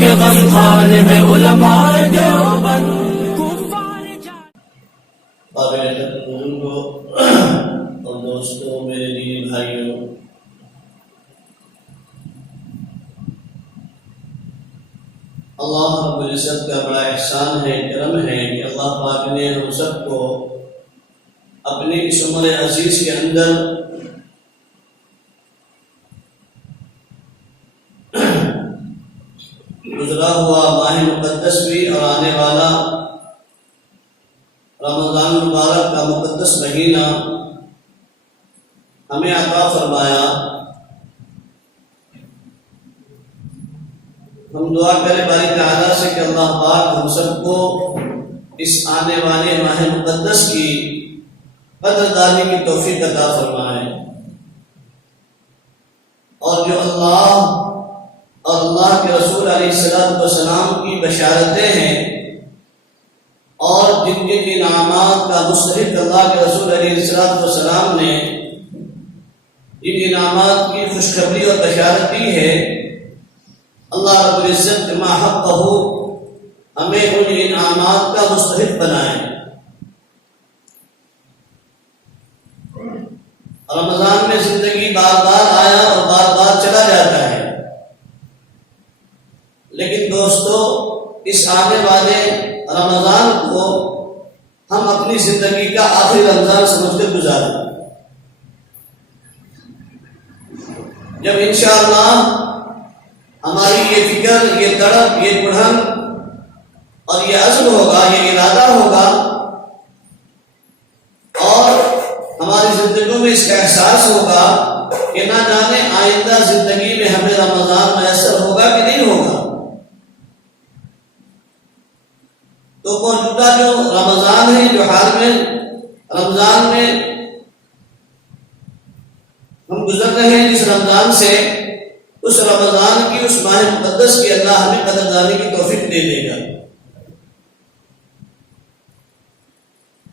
کے غم خانے میں علماء دیوبند قابل بزرگوں اور دوستوں، میرے دینی بھائیوں، اللہ رب العزت کا بڑا احسان ہے، کرم ہے کہ اللہ پاک نے ہم سب کو اپنی اس عمر عزیز کے اندر گزرا ہوا ماہ مقدس بھی اور آنے والا رمضان مبارک کا مقدس مہینہ ہمیں عطا فرمایا۔ ہم دعا کریں باری تعالیٰ سے کہ اللہ پاک ہم سب کو اس آنے والے ماہ مقدس کی قدردانی کی توفیق عطا فرمائے، اور جو اللہ اور اللہ کے رسول علیہ السلام کی بشارتیں ہیں اور جن جن انعامات کا مستحق اللہ کے رسول علیہ السلام نے جن انعامات کی خوشخبری اور بشارت دی ہے، اللہ رب العزت ما حقہ ہمیں ان انعامات کا مستحق بنائے۔ رمضان میں زندگی بار بار آیا اور بار بار چلا جاتا ہے، لیکن دوستو اس آنے والے رمضان کو ہم اپنی زندگی کا آخری رمضان سمجھ کر گزاریں۔ جب انشاءاللہ ہماری یہ فکر، یہ تڑپ، یہ بڑھن اور یہ عزم ہوگا، یہ ارادہ ہوگا، اور ہماری زندگیوں میں اس کا احساس ہوگا کہ نہ جانے آئندہ زندگی میں ہمیں رمضان میسر ہوگا کہ نہیں ہوگا، تو موجودہ جو رمضان ہے، جو حال میں رمضان میں ہم گزر رہے ہیں، جس رمضان سے اس رمضان کی، اس ماہ مقدس کی اللہ ہمیں قدردانی کی توفیق دے دے گا۔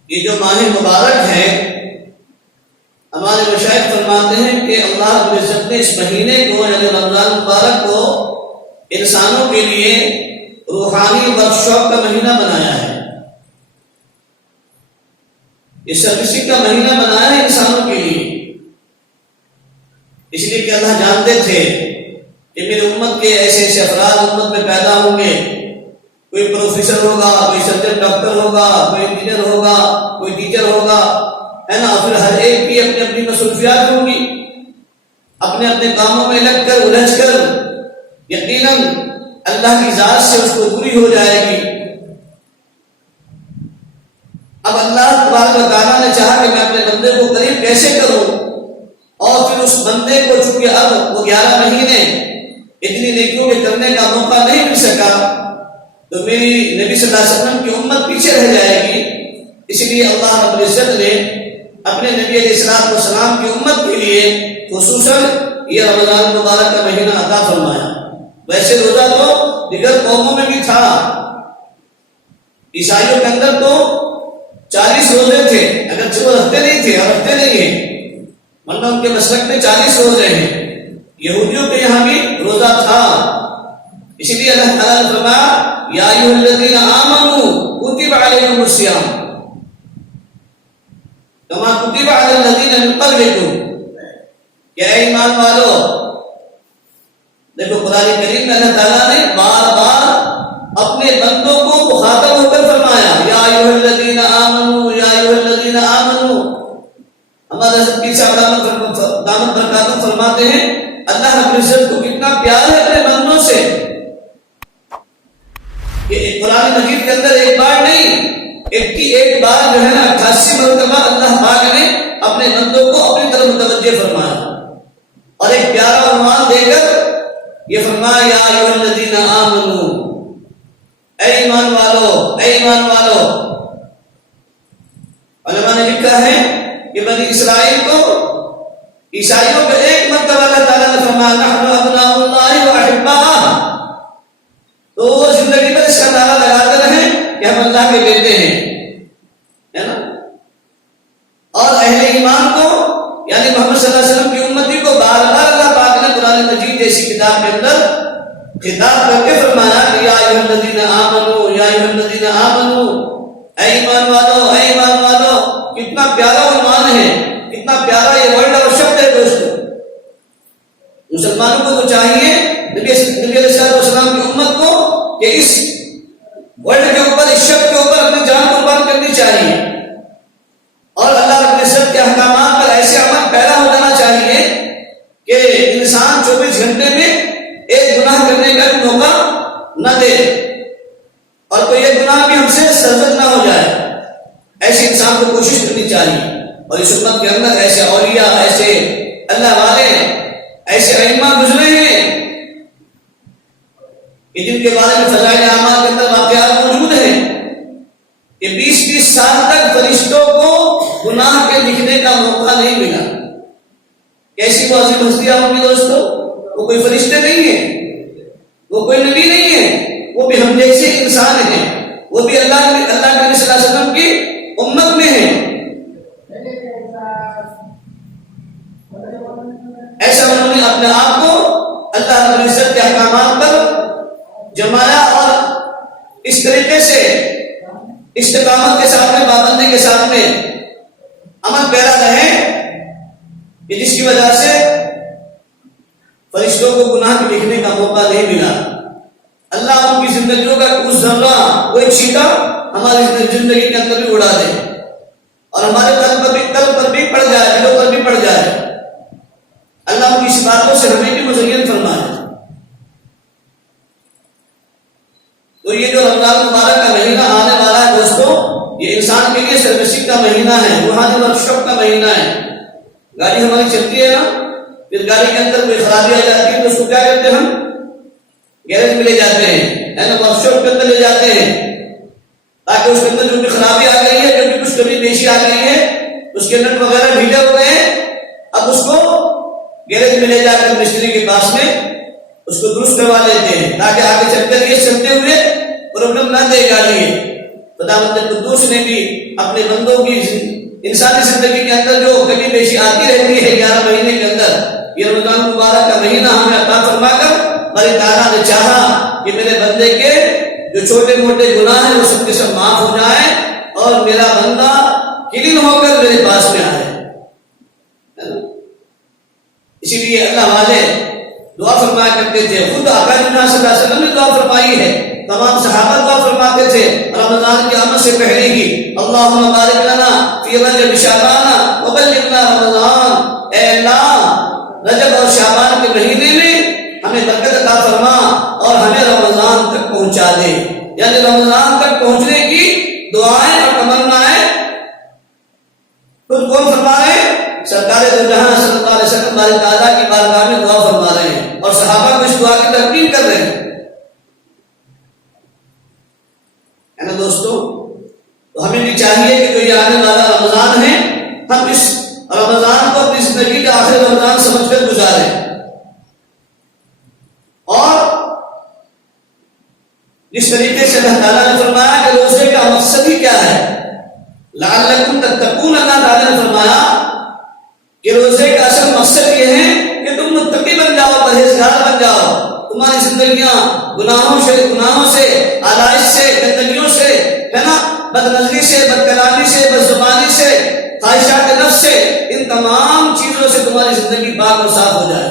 یہ جو ماہ مبارک ہے، ہمارے مشائخ فرماتے ہیں کہ اللہ رب العزت نے اس مہینے کو، یعنی رمضان مبارک کو، انسانوں کے لیے روحانی ورکشاپ کا مہینہ بنایا ہے، یہ سروسنگ کا مہینہ بنایا ہے انسانوں کے لیے، اس لیے کہ اللہ جانتے تھے کہ میری امت کے ایسے ایسے افراد امت میں پیدا ہوں گے، کوئی پروفیسر ہوگا، کوئی سرجن ڈاکٹر ہوگا، کوئی انجینئر ہوگا، کوئی ٹیچر ہوگا، ہے نا، پھر ہر ایک کی اپنی اپنی مصروفیات ہوں گی، اپنے اپنے کاموں میں لگ کر الجھ کر یقیناً اللہ کی ذات سے اس کو دوری ہو جائے گی۔ اب اللہ تبارک و تعالیٰ نے چاہا کہ میں اپنے بندے کو قریب کیسے کروں، اور پھر اس بندے کو چونکہ اب وہ 11 مہینے اتنی نیکیوں کے کرنے کا موقع نہیں مل سکا، تو میری نبی صلی اللہ علیہ وسلم کی امت پیچھے رہ جائے گی، اس لیے اللہ رب العزت نے اپنے نبی علیہ السلام کی امت کے لیے خصوصاً یہ رمضان مبارک کا مہینہ عطا فرمایا۔ ویسے روزہ تو دیگر قوموں میں بھی تھا، عیسائیوں کے اندر تو 40 روزے تھے، اگرچہ وہ رکھتے نہیں تھے اور رکھتے نہیں ہیں، ورنہ ان کے مسلک میں 40 روزے ہیں۔ یہودیوں کے یہاں بھی روزہ تھا، اس لیے اللہ تعالیٰ نے فرمایا یا ایھا الذین آمنوا کتب علیکم الصیام کما کتب علی الذین من قبلکم، کہ اے ایمان والو، دیکھو قرآن کریم میں اللہ تعالیٰ نے بار بار اپنے بندوں کو مخاطب ہو کر فرمایا یا ایھا الذین آمنوا، یا ایھا الذین آمنوا۔ ہمارے حضرت پیر صاحب دامت برکاتہ فرماتے ہیں اللہ رب العزت کو کتنا پیار ہے اپنے بندوں سے کہ قرآن مجید کے اندر ایک بار نہیں، ایک بار جو ہے نا 88 مرتبہ اللہ پاک نے اپنے بندوں کو اپنی طرف متوجہ فرمایا، اور ایک پیارا عنوان دے کر یہ فرمایا یا ایھا الذین آمنوا، اے ایمان والو، اے ایمان والو۔ علماء نے لکھا ہے کہ بنی اسرائیل کو، عیسائیوں کو ایک مرتبہ اللہ تعالیٰ نے فرمایا نحن ابناء اللہ واحباہ، تو وہ زندگی میں اس کا نعرہ لگاتے رہیں کہ ہم اللہ کے بیٹے ہیں، ہے نا، اور اہل ایمان کو یعنی محمد صلی اللہ علیہ وسلم کی امتی کو بار بار اللہ پاک نے قرآن مجید جیسی کتاب کے اندر خطاب کر کے فرمایا کہ یا ایھا الذین آمنو یا ایھا الذین آمنو، اے ایمان والو، اے ایمان والو. کتنا پیارا عنوان ہے، کتنا پیارا یہ ورڈ اور شبد ہے دوستو. مسلمانوں کو تو چاہیے نبی علیہ السلام کی امت کو کہ اس ورڈ کے اوپر، اس شبد کے اوپر اپنی جان قربان کرنی چاہیے اور اللہ رب العزت کے احکامات پر ایسے عمل پیرا ہو جانا چاہیے کہ انسان 24 گھنٹے میں ایک گناہ کرنے کا موقع نہ دے اور کوئی ایک گناہ بھی ہم سے سرزد نہ ہو جائے. ایسے انسان کو کوشش کرنی چاہیے. اور اس امت کے اندر ایسے اولیاء، ایسے اللہ والے، ایسے ائمہ گزرے ہیں کہ جن کے بارے میں فضائل اعمال کے اندر واقعات موجود ہیں کہ 20-20 سال تک فرشتوں کو گناہ کے لکھنے کا موقع نہیں ملا. کیسی وہ عظیم ہستیاں ہوں گی دوستو؟ وہ کوئی فرشتے نہیں ہیں، وہ کوئی نبی نہیں ہے، وہ بھی ہم جیسے انسان ہیں، وہ بھی اللہ کے نبی صلی اللہ علیہ وسلم کی امت میں ہیں. ایسا انہوں نے اپنے آپ کو اللہ رب العزت کے احکامات پر جمایا اور اس طریقے سے استقامت کے ساتھ میں، پابندی کے ساتھ میں عمل پیرا رہے کہ جس کی وجہ سے فرشتوں کو گناہ کے لکھنے کا موقع نہیں ملا. اللہ ان کی زندگیوں کا کچھ ذرہ، وہ ایک چھینٹا ہماری زندگی کے اندر بھی اڑا دے اور ہمارے قلب پر بھی پڑ جائے، دلوں پر بھی پڑ جائے. اللہ ان کی صفاتوں سے ہمیں بھی مزین فرمائے. تو یہ جو رمضان مبارک کا مہینہ آنے والا ہے دوستو، یہ انسان کے لیے سرکشی کا مہینہ ہے، روحانی ورکشاپ کا مہینہ ہے. گاڑی ہماری چلتی ہے نا، پھر گاڑی کے اندر کوئی خرابی آ جاتی ہے تو اس کو کیا کرتے ہیں؟ ہم گیرج میں لے جاتے ہیں، ورکشاپ کے اندر لے جاتے ہیں تاکہ اس کے اندر جو بھی خرابی آ گئی ہے، جو بھی کچھ کمی بیشی آ گئی ہے، اس کے نٹ وغیرہ ڈھیلے ہو گئے ہیں، اب اس کو گیرج میں لے جا کر مستری کے پاس میں اس کو درست کروا لیتے ہیں تاکہ آگے چل کر یہ چلتے ہوئے پرابلم نہ دے گاڑی. خداوند قدوس نے بھی اپنے بندوں کی انسانی زندگی کے اندر جو کمی بیشی آتی رہتی ہے 11 مہینے کے اندر، یہ رمضان مبارک کا مہینہ ہمیں عطا فرما کر بڑی تعالیٰ نے چاہا کہ میرے بندے کے جو چھوٹے موٹے گناہ ہیں وہ سب کے سب معاف ہو جائیں اور میرا بندہ کلین ہو کر میرے پاس میں آئے. اسی لیے اللہ والے دعا فرمایا کرتے تھے، خود آقا صلی اللہ علیہ وسلم نے دعا فرمائی ہے، تمام صحابہ دعا فرماتے تھے رمضان کی آمد سے پہلے ہی، اللہم بارک لنا فی رجب شعبان وبلغنا رمضان. اے اللہ رجب اور شعبان کے مہینے میں ہمیں برکت عطا فرما اور ہمیں رمضان تک پہنچا دے. یعنی رمضان تک پہنچنے کی دعائیں اور تمنائیں خود کون فرما رہے ہیں؟ سرکار دو جہاں صلی اللہ علیہ وسلم باری تعالیٰ کی بارگاہ میں دعا فرما رہے ہیں اور صحابہ کو اس دعا کی تلقین کر رہے ہیں. ہے نا دوستو؟ تو ہمیں بھی چاہیے کہ جو یہ آنے والا رمضان ہے، ہم اس رمضان کو اپنی زندگی کا آخری رمضان سمجھ کر گزاریں اور جس طریقے سے اللہ تعالیٰ نے فرمایا کہ روزے کا مقصد ہی کیا ہے، لعلکم تتقون، اللہ تعالیٰ نے فرمایا کہ روزے کا اصل مقصد یہ ہے کہ تم متقی بن جاؤ، پرہیزگار بن جاؤ، تمہاری زندگیاں گناہوں سے، آلائش سے، گندگیوں سے، ہے نا، بد نظری سے، بد کلامی سے، بد زبانی سے، خواہشات نفس سے، ان تمام چیزوں سے تمہاری زندگی پاک اور صاف ہو جائے.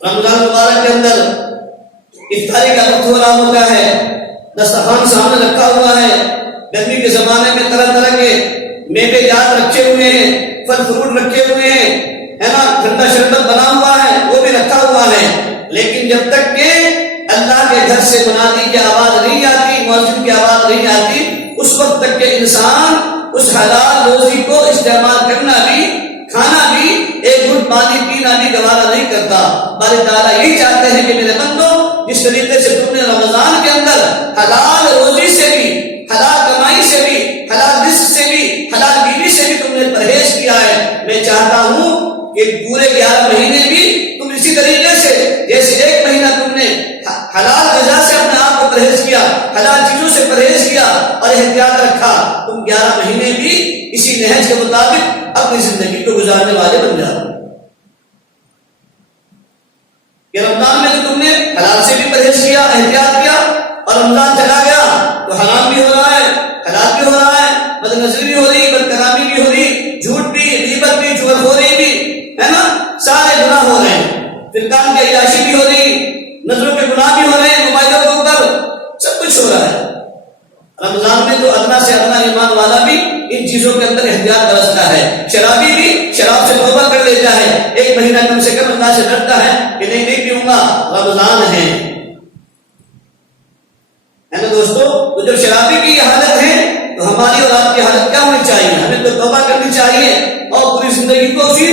رمضان مبارک کے اندر افطاری کا وقت ہو رہا ہوتا ہے، دسترخوان سامنے رکھا ہوا ہے، گرمی کے زمانے میں طرح طرح کے میوے جات رکھے ہوئے ہیں، پھل فروٹ رکھے ہوئے ہیں، ہے نا، ٹھنڈا شربت بنا ہوا ہے، وہ بھی رکھا ہوا ہے. لیکن جب تک کہ اللہ کے گھر سے منادی کی آواز نہیں آتی، مؤذن کی آواز نہیں آتی، اس وقت تک کہ انسان اس حلال روزی کو استعمال کرنا بھی، کھانا بھی، ایک گھٹ پانی پینا بھی گوارا نہیں کرتا. باری تعالیٰ یہی چاہتے ہیں کہ میرے بندو، جس طریقے سے تم نے رمضان کے اندر حلال روزی سے بھی، حلال کمائی سے بھی، حلال رزق سے بھی، حلال بیوی سے بھی تم نے پرہیز کیا ہے، میں چاہتا ہوں کہ پورے 11 مہینے بھی تم اسی طریقے سے، جیسے ایک مہینہ تم نے حلال غذا سے اپنے آپ کو پرہیز کیا، حلال چیزوں سے پرہیز کیا اور احتیاط رکھا، تم 11 مہینے بھی اسی نہج کے مطابق اپنی زندگی کو گزارنے والے بن جاؤ. کہ رمضان میں تو تم نے حلال سے بھی پرہیز کیا، احتیاط کیا، اور رمضان چلا گیا تو حرام بھی ہو رہا ہے، حلال بھی ہو رہا ہے، بد نظری بھی ہو رہی، بد کلامی بھی ہو رہی، جھوٹ بھی، غیبت بھی، چغلخوری بھی، ہے نا، سارے گناہ ہو رہے ہیں، پھر کام کی عیاشی بھی ہو رہی، نظروں کے گناہ بھی ہو رہے ہیں، موبائلوں کے اوپر سب کچھ ہو رہا ہے۔ رمضان میں تو ادنا سے ادنا ایمان والا بھی ان چیزوں کے اندر احتیاط برتتا ہے، شرابی بھی شراب سے توبہ کر لیتا ہے، ایک مہینہ کم سے کم اللہ سے ڈرتا ہے کہ نہیں پیوں گا، رمضان ہے نا دوستو۔ تو جب شرابی کی یہ حالت ہے تو ہماری اور آپ کی حالت کیا ہونی چاہیے؟ ہمیں تو توبہ کرنی چاہیے اور پوری زندگی کو اسی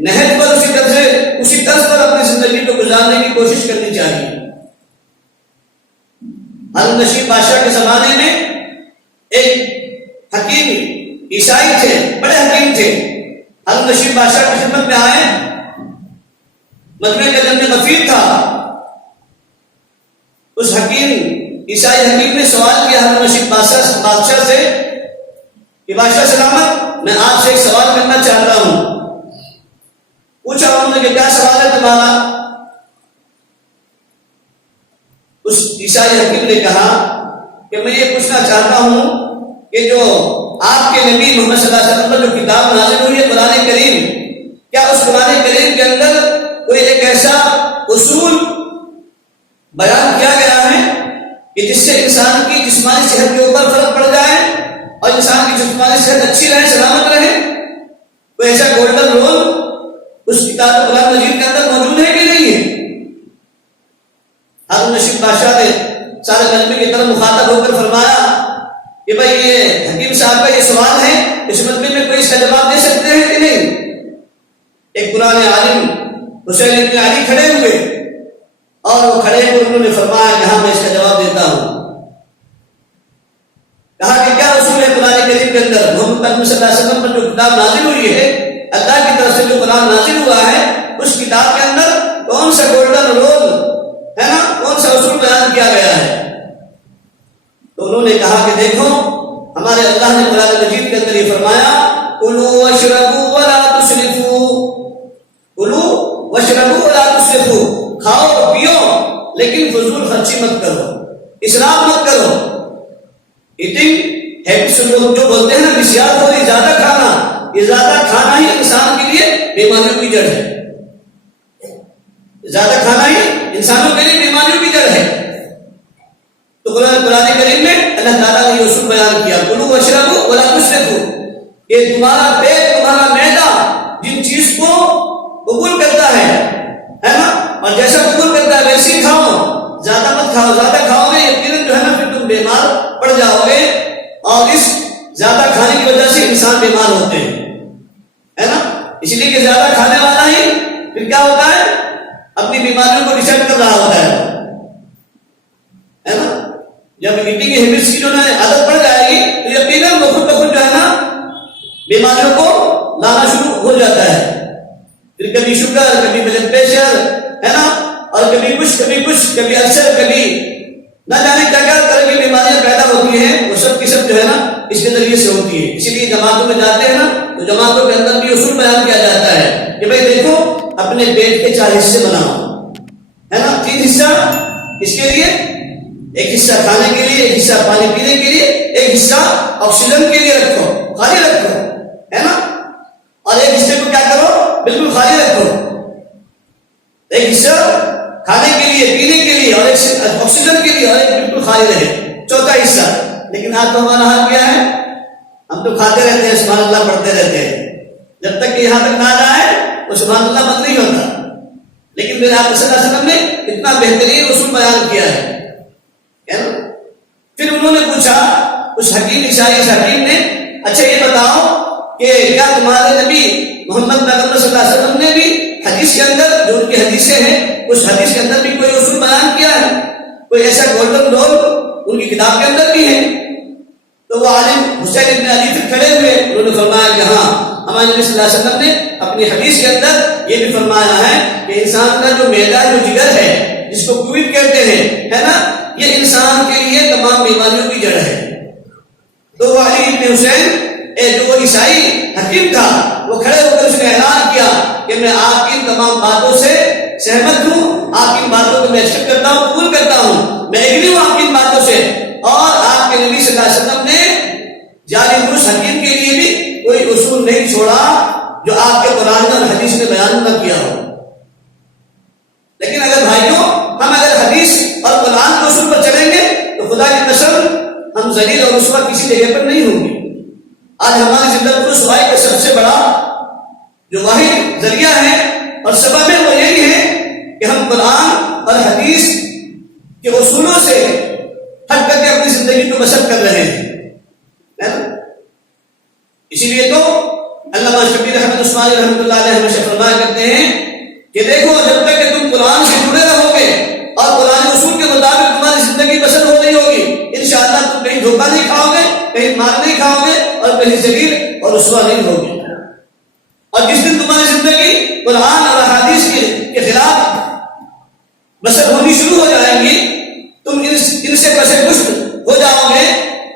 نہج پر، اسی طرز پر اپنی زندگی کو گزارنے کی کوشش کرنی چاہیے۔ ہارون رشید بادشاہ کے زمانے میں ایک حکیم عیسائی تھے، بڑے حکیم تھے، ہارون رشید بادشاہ کی خدمت میں آئے، مجمع کا جن غفیر تھا، اس حکیم عیسائی حکیم نے سوال کیا ہارون رشید بادشاہ سے کہ بادشاہ سلامت، میں آپ سے ایک سوال کرنا چاہتا ہوں۔ پوچھا انہوں نے کہ کیا سوال ہے تمہارا؟ اس عیسائی حکیم نے کہا کہ میں یہ پوچھنا چاہتا ہوں کہ جو آپ کے نبی محمد صلی اللہ علیہ وسلم پر جو کتاب نازل ہوئی ہے قرآن کریم، کیا اس قرآن کریم کے اندر کوئی ایک ایسا اصول بیان کیا گیا ہے کہ جس سے انسان کی جسمانی صحت کے اوپر فرق پڑ جائے اور انسان کی جسمانی صحت اچھی رہے، سلامت رہے؟ کوئی ایسا گولڈن رول اس کتاب قرآن مجید کے اندر موجود ہے کہ نہیں ہے؟ ہارون رشید بادشاہ نے سارے مجمع کی طرف مخاطب ہو کر فرمایا کہ بھائی یہ حکیم صاحب کا یہ سوال ہے، اس مجمع میں کوئی اس کا جواب دے سکتے ہیں کہ نہیں؟ ایک پرانے عالم حسین ابن علی کھڑے ہوئے اور وہ کھڑے ہوئے انہوں نے فرمایا کہ ہاں میں اس کا جواب دیتا ہوں۔ کہا کہ کیا اصول ہے قرآن کریم کے اندر؟ محمد صلی اللہ علیہ وسلم پر جو کتاب نازل ہوئی ہے، اللہ کی طرف سے جو قرآن نازل ہوا ہے، اس کتاب کے اندر کون سا گولڈن رول ہے نا، کون سا اصول بیان کیا گیا ہے؟ تو انہوں نے کہا کہ دیکھو ہمارے اللہ نے قرآن مجید کے اندر یہ فرمایا کلوا واشربوا ولا تسرفوا، کلوا واشربوا ولا تسرفوا، کھاؤ اور پیو لیکن فضول خرچی مت کرو، اسراف مت کرو۔ ایٹنگ ہیبٹس جو بولتے ہیں نا، بسیار تھوڑی زیادہ کھانا، یہ زیادہ کھانا ہی انسان کے لیے بیماریوں کی جڑ ہے، زیادہ کھانا ہی انسانوں کے لیے بیماریوں کی جڑ ہے۔ تو قرآن کریم میں اللہ تعالیٰ نے یہ اصول بیان کیا کلوا واشربوا ولا تسرفوا، کہ تمہارا پیٹ، تمہارا معدہ جن چیز کو قبول کرتا ہے نا، اور جیسا قبول کرتا ہے ویسے ہی کھاؤ، زیادہ مت کھاؤ، زیادہ کھاؤ گے یقیناً جو ہے نا پھر تم بیمار پڑ جاؤ گے، اور اس زیادہ کھانے کی وجہ سے انسان بیمار ہوتے ہیں، ہے نا، اس لیے کہ زیادہ کھانے والا ہی پھر کیا ہوتا ہے، اپنی بیماریوں کو ریسیٹ کر رہا ہوتا ہے نا۔ جب ایٹنگ ہیبٹس کی جو ہے عادت پڑ جائے گی تو یقیناً بخود بخود جو ہے نا بیماریوں کو لانا شروع ہو جاتا ہے، پھر کبھی شوگر، کبھی بلڈ پریشر، ہے نا، اور کبھی کچھ کبھی السر، کبھی نہ جانے کیا کیا طرح کی بیماریاں پیدا ہوتی ہیں، وہ سب کی سب جو ہے نا اس کے ذریعے سے ہوتی ہے۔ اسی لیے جماعتوں میں جاتے ہیں نا تو جماعتوں کے اندر بھی اصول بیان کیا جاتا ہے کہ بھائی دیکھو اپنے پیٹ کے 4 حصے بناؤ، ہے نا، 3 حصہ اس کے لیے، ایک حصہ کھانے کے لیے، ایک حصہ پانی پینے کے لیے، ایک حصہ آکسیجن کے لیے رکھو، خالی رکھو، ہے نا، اور ایک حصے کو کیا کرو، بالکل خالی رکھو، ایک حصہ کھانے کے لیے، پینے کے لیے، اور ایک آکسیجن کے لیے، اور ایک بالکل خالی رہے، چوتھا حصہ۔ لیکن آج تو ہمارا حال کیا ہے، ہم تو کھاتے رہتے ہیں، سبحان اللہ پڑھتے رہتے ہیں، جب تک کہ یہاں تک نہ جائے وہ سبحان اللہ بند نہیں ہوتا۔ لیکن میرے آپ صلی اللہ علیہ وسلم نے اتنا بہترین اصول بیان کیا ہے نا۔ پھر انہوں نے پوچھا اس حکیم عیسائی حکیم نے، اچھا یہ بتاؤ کہ کیا تمہارے نبی محمد پیغمبر صلی اللہ علیہ وسلم نے بھی حدیث کے اندر، جو ان کی حدیثیں ہیں اس حدیث کے اندر بھی کوئی اصول بیان کیا ہے، کوئی ایسا گولڈن رول ان کی کتاب کے اندر بھی ہے؟ تو وہ عالم حسین ابن علی پھر کھڑے ہوئے، انہوں نے فرمایا کہ ہاں ہمارے نبی صلی اللہ علیہ وسلم نے اپنی حدیث کے اندر یہ بھی فرمایا ہے کہ انسان کا جو معدہ، جو جگر ہے، جس کو کویت کہتے ہیں، ہے نا، یہ انسان کے لیے تمام بیماریوں کی جڑ ہے۔ تو وہ علی ابن حسین جو وہ عیسائی حکیم تھا، وہ کھڑے ہو کر اس نے اعلان کیا کہ میں آپ کی تمام باتوں سے سہمت ہوں، آپ کی ان باتوں کو میں ایکسپٹ کرتا ہوں، قبول کرتا ہوں، میں ایگری ہوں آپ کی ان باتوں سے. اور آپ کے نبی صلی اللہ علیہ وسلم نے جعلی درست حکیم کے لیے بھی کوئی اصول نہیں چھوڑا جو آپ کے قرآن اور حدیث نے بیان نہ کیا ہو. لیکن اگر بھائیوں ہم اگر حدیث اور قرآن کے اصول پر چلیں گے تو خدا کی قسم ہم ذلیل اور رسوا کسی جگہ پر نہیں ہوں گے. آج ہماری زندگی کو رسوائی کا سب سے بڑا جو واحد ذریعہ ہے اور سبب ہے وہ یہی ہے کہ ہم قرآن اور حدیث کے اصولوں سے ہٹ کر کے اپنی زندگی کو بسر کر رہے ہیں. اسی لیے تو علامہ شبیر احمد عثمانی رحمۃ اللہ علیہ ہمیشہ فرمایا کرتے ہیں کہ دیکھو جب تک کہ تم قرآن سے جڑے رہو گے اور قرآن اصول کے مطابق تمہاری زندگی بسر ہو رہی ہوگی، انشاءاللہ تم کہیں دھوکہ نہیں کھاؤ گے، کہیں مار نہیں کھاؤ گے اور کہیں ذلیل اور رسوا نہیں ہوگے. اور جس دن تمہاری زندگی قرآن اور احادیث کے خلاف بسر ہونی شروع ہو جائے گی، تم ان سے بسر گشت ہو جاؤ گے،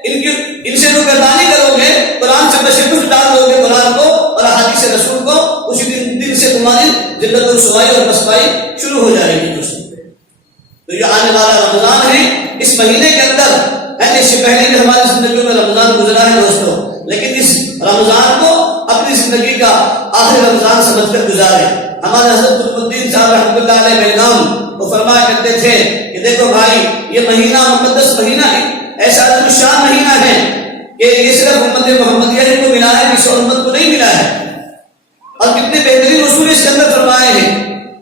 ان سے روگردانی کرو گے، قرآن سے بسر گشت ڈال دو گے قرآن کو اور احادیث رسول کو، اسی دن سے تمہاری ذلت و رسوائی اور پسپائی شروع ہو جائے گی. تو یہ آنے والا رمضان ہے، اس مہینے کے اندر اس سے پہلے بھی ہماری زندگیوں میں رمضان گزرا ہے دوستوں، لیکن اس رمضان کو اپنی زندگی کا آخری رمضان سمجھ کر گزارے. ہمارے حضرت قطب الدین صاحب رحمۃ اللہ علیہ بیگام وہ فرمایا کرتے تھے کہ دیکھو بھائی یہ مہینہ مقدس مہینہ ہے، ایسا شان مہینہ ہے کہ یہ صرف امت محمدیہ ہی کو ملا ہے، کسی اور امت کو نہیں ملا ہے. اور کتنے بہترین اصول اس کے اندر فرمائے ہیں،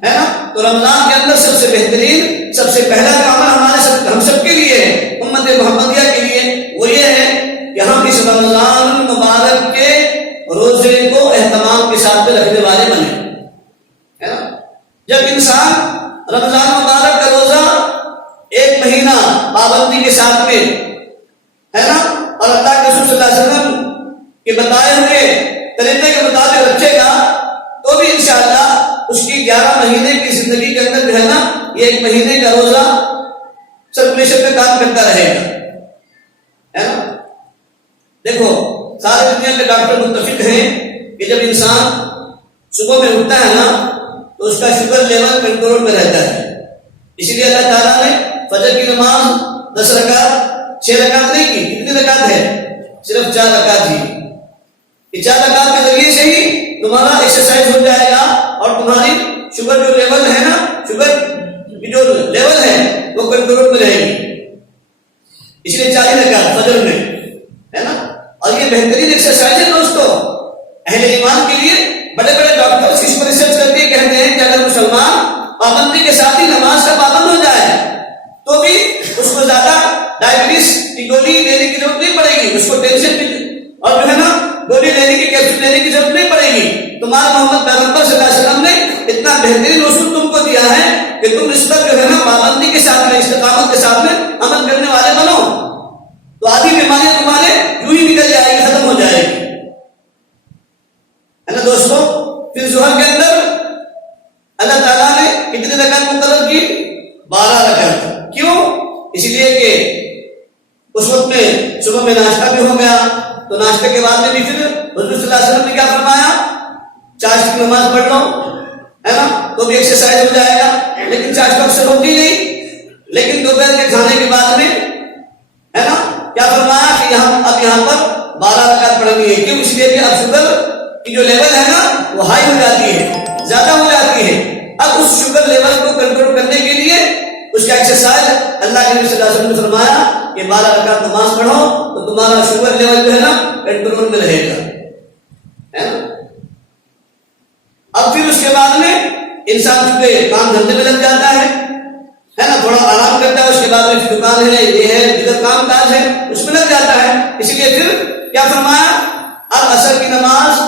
ہے نا. تو رمضان کے اندر سب سے بہترین سب سے پہلا جو عمل ہم سب کے لیے امت محمدیہ کے لیے وہ یہ ہے کہ ہم اس رمضان المبارک کے روزے کو اہتمام کے ساتھ رکھنے والے بنے. ہے نا. جب انسان رمضان مبارک کا روزہ ایک مہینہ پابندی کے ساتھ میں، ہے نا، اور اللہ کے رسول صلی اللہ علیہ وسلم کے بتائے ہوئے طریقے کے مطابق رکھے گا تو بھی انشاءاللہ اس کی 11 مہینے کی زندگی کے اندر جو ہے نا یہ ایک مہینے کا روزہ سرکولیشن میں کام کرتا رہے گا. ہے نا. دیکھو سارے دنیا کے ڈاکٹر متفق ہیں کہ جب انسان صبح میں اٹھتا ہے نا تو اس کا شوگر لیول کنٹرول میں رہتا ہے. اسی لیے اللہ تعالیٰ نے فجر کی نماز 10 رکعت 6 رکعت نہیں کی. کتنی رکعت ہے؟ صرف 4 رکعت ہی. یہ 4 رکعت کے ذریعے سے ہی تمہارا ایکسرسائز ہو جائے گا اور تمہاری شوگر جو لیول ہے نا، شوگر کی جو لیول ہے وہ کنٹرول میں رہے گی. اس لیے 40 رکعت فجر میں، ہے نا. اور یہ بہترین ایکسرسائز ہے دوستو اہل ایمان کے لیے. بڑے بڑے ڈاکٹرز اس پر ریسرچ کر کے کہتے ہیں کہ اگر مسلمان پابندی کے ساتھ ہی نماز کا پابند ہو جائے تو بھی اس کو زیادہ ڈائبٹیز کی گولی لینے کی ضرورت نہیں پڑے گی، اس کو ٹینشن کی اور جو ہے نا گولی لینے کی کیپسول لینے کی ضرورت نہیں پڑے گی. تمہارا محمد پیغمبر صلی اللہ علیہ وسلم نے اتنا بہترین اصول تم کو دیا ہے کہ تم اس پر جو ہے نا پابندی کے ساتھ میں، استقامت کے ساتھ میں عمل کرنے والے بنو تو آدھی بیماریاں تمہارے یوں ہی نکل جائے گی، ختم ہو جائے گی. ہے نا دوستو. پھر ظہر کے اندر اللہ تعالیٰ نے کتنے رکعت مقرر کی؟ 12 رکعت. کیوں؟ اس لیے کہ اس وقت میں صبح میں ناشتہ بھی ہو گیا تو ناشتے کے بعد میں بھی پھر حضور صلی اللہ علیہ وسلم نے کیا فرمایا؟ چاشت کی نماز پڑھ لو، ہے نا، تو بھی ایکسرسائز ہو جائے گا. لیکن چاشت اکثر ہوتی نہیں، لیکن دوپہر کے کھانے کے بعد میں، ہے نا، کیا فرمایا کہ یہاں پر 12 رکعت پڑھنی ہے. کیوں؟ اس لیے کہ اب شوگر کی جو لیول ہے نا وہ ہائی ہو جاتی ہے، زیادہ ہو جاتی ہے. اب اس شوگر لیول کو کنٹرول کرنے کے لیے اس کا ایکسرسائز اللہ کے نبی صلی اللہ علیہ وسلم نے فرمایا کہ 12 رکعت نماز پڑھو تو تمہارا شوگر لیول جو ہے نا کنٹرول میں رہے گا. ہے نا. اب پھر اس کے بعد میں انسان چونکہ کام دھندے میں لگ جاتا ہے نا، تھوڑا آرام کرتا ہے، اس کے بعد میں دکان ہے، یہ ہے، دیگر کام کاج ہے، اس میں لگ جاتا ہے. اسی لیے پھر کیا فرمایا؟ اب عصر کی نماز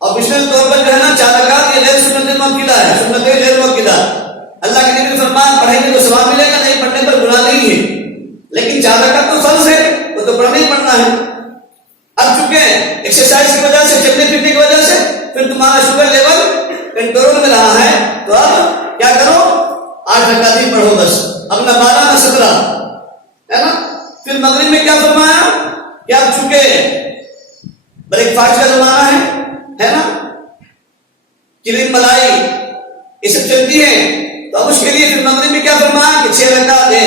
اور پچھلے طور پر جو ہے نا 4 رکعت یہ غیر سنت مؤکدہ ہے، سنت غیر مؤکدہ. اللہ کے نبی نے فرمایا پڑھیں گے تو ثواب ملے گا، نہیں پڑھنے پر گناہ نہیں ہے. لیکن 4 رکعت تو فرض ہے، وہ تو پڑھنا ہی پڑھنا ہے. اب چونکہ ایکسرسائز کی وجہ سے، چلنے پھرنے کی وجہ سے پھر تمہارا شوگر لیول کنٹرول میں رہا ہے تو اب کیا کرو؟ 8 رکعت ہی پڑھو بس، اپنا 12 نہ 17. ہے نا. پھر مغرب میں کیا فرمایا کہ اب چونکہ بریک فاسٹ کا زمانہ ہے نا، چلن ملائی یہ سب چلتی ہیں. تو اب اس کے لیے پھر مغرب میں کیا فرمایا کہ 6 رکعت ہے،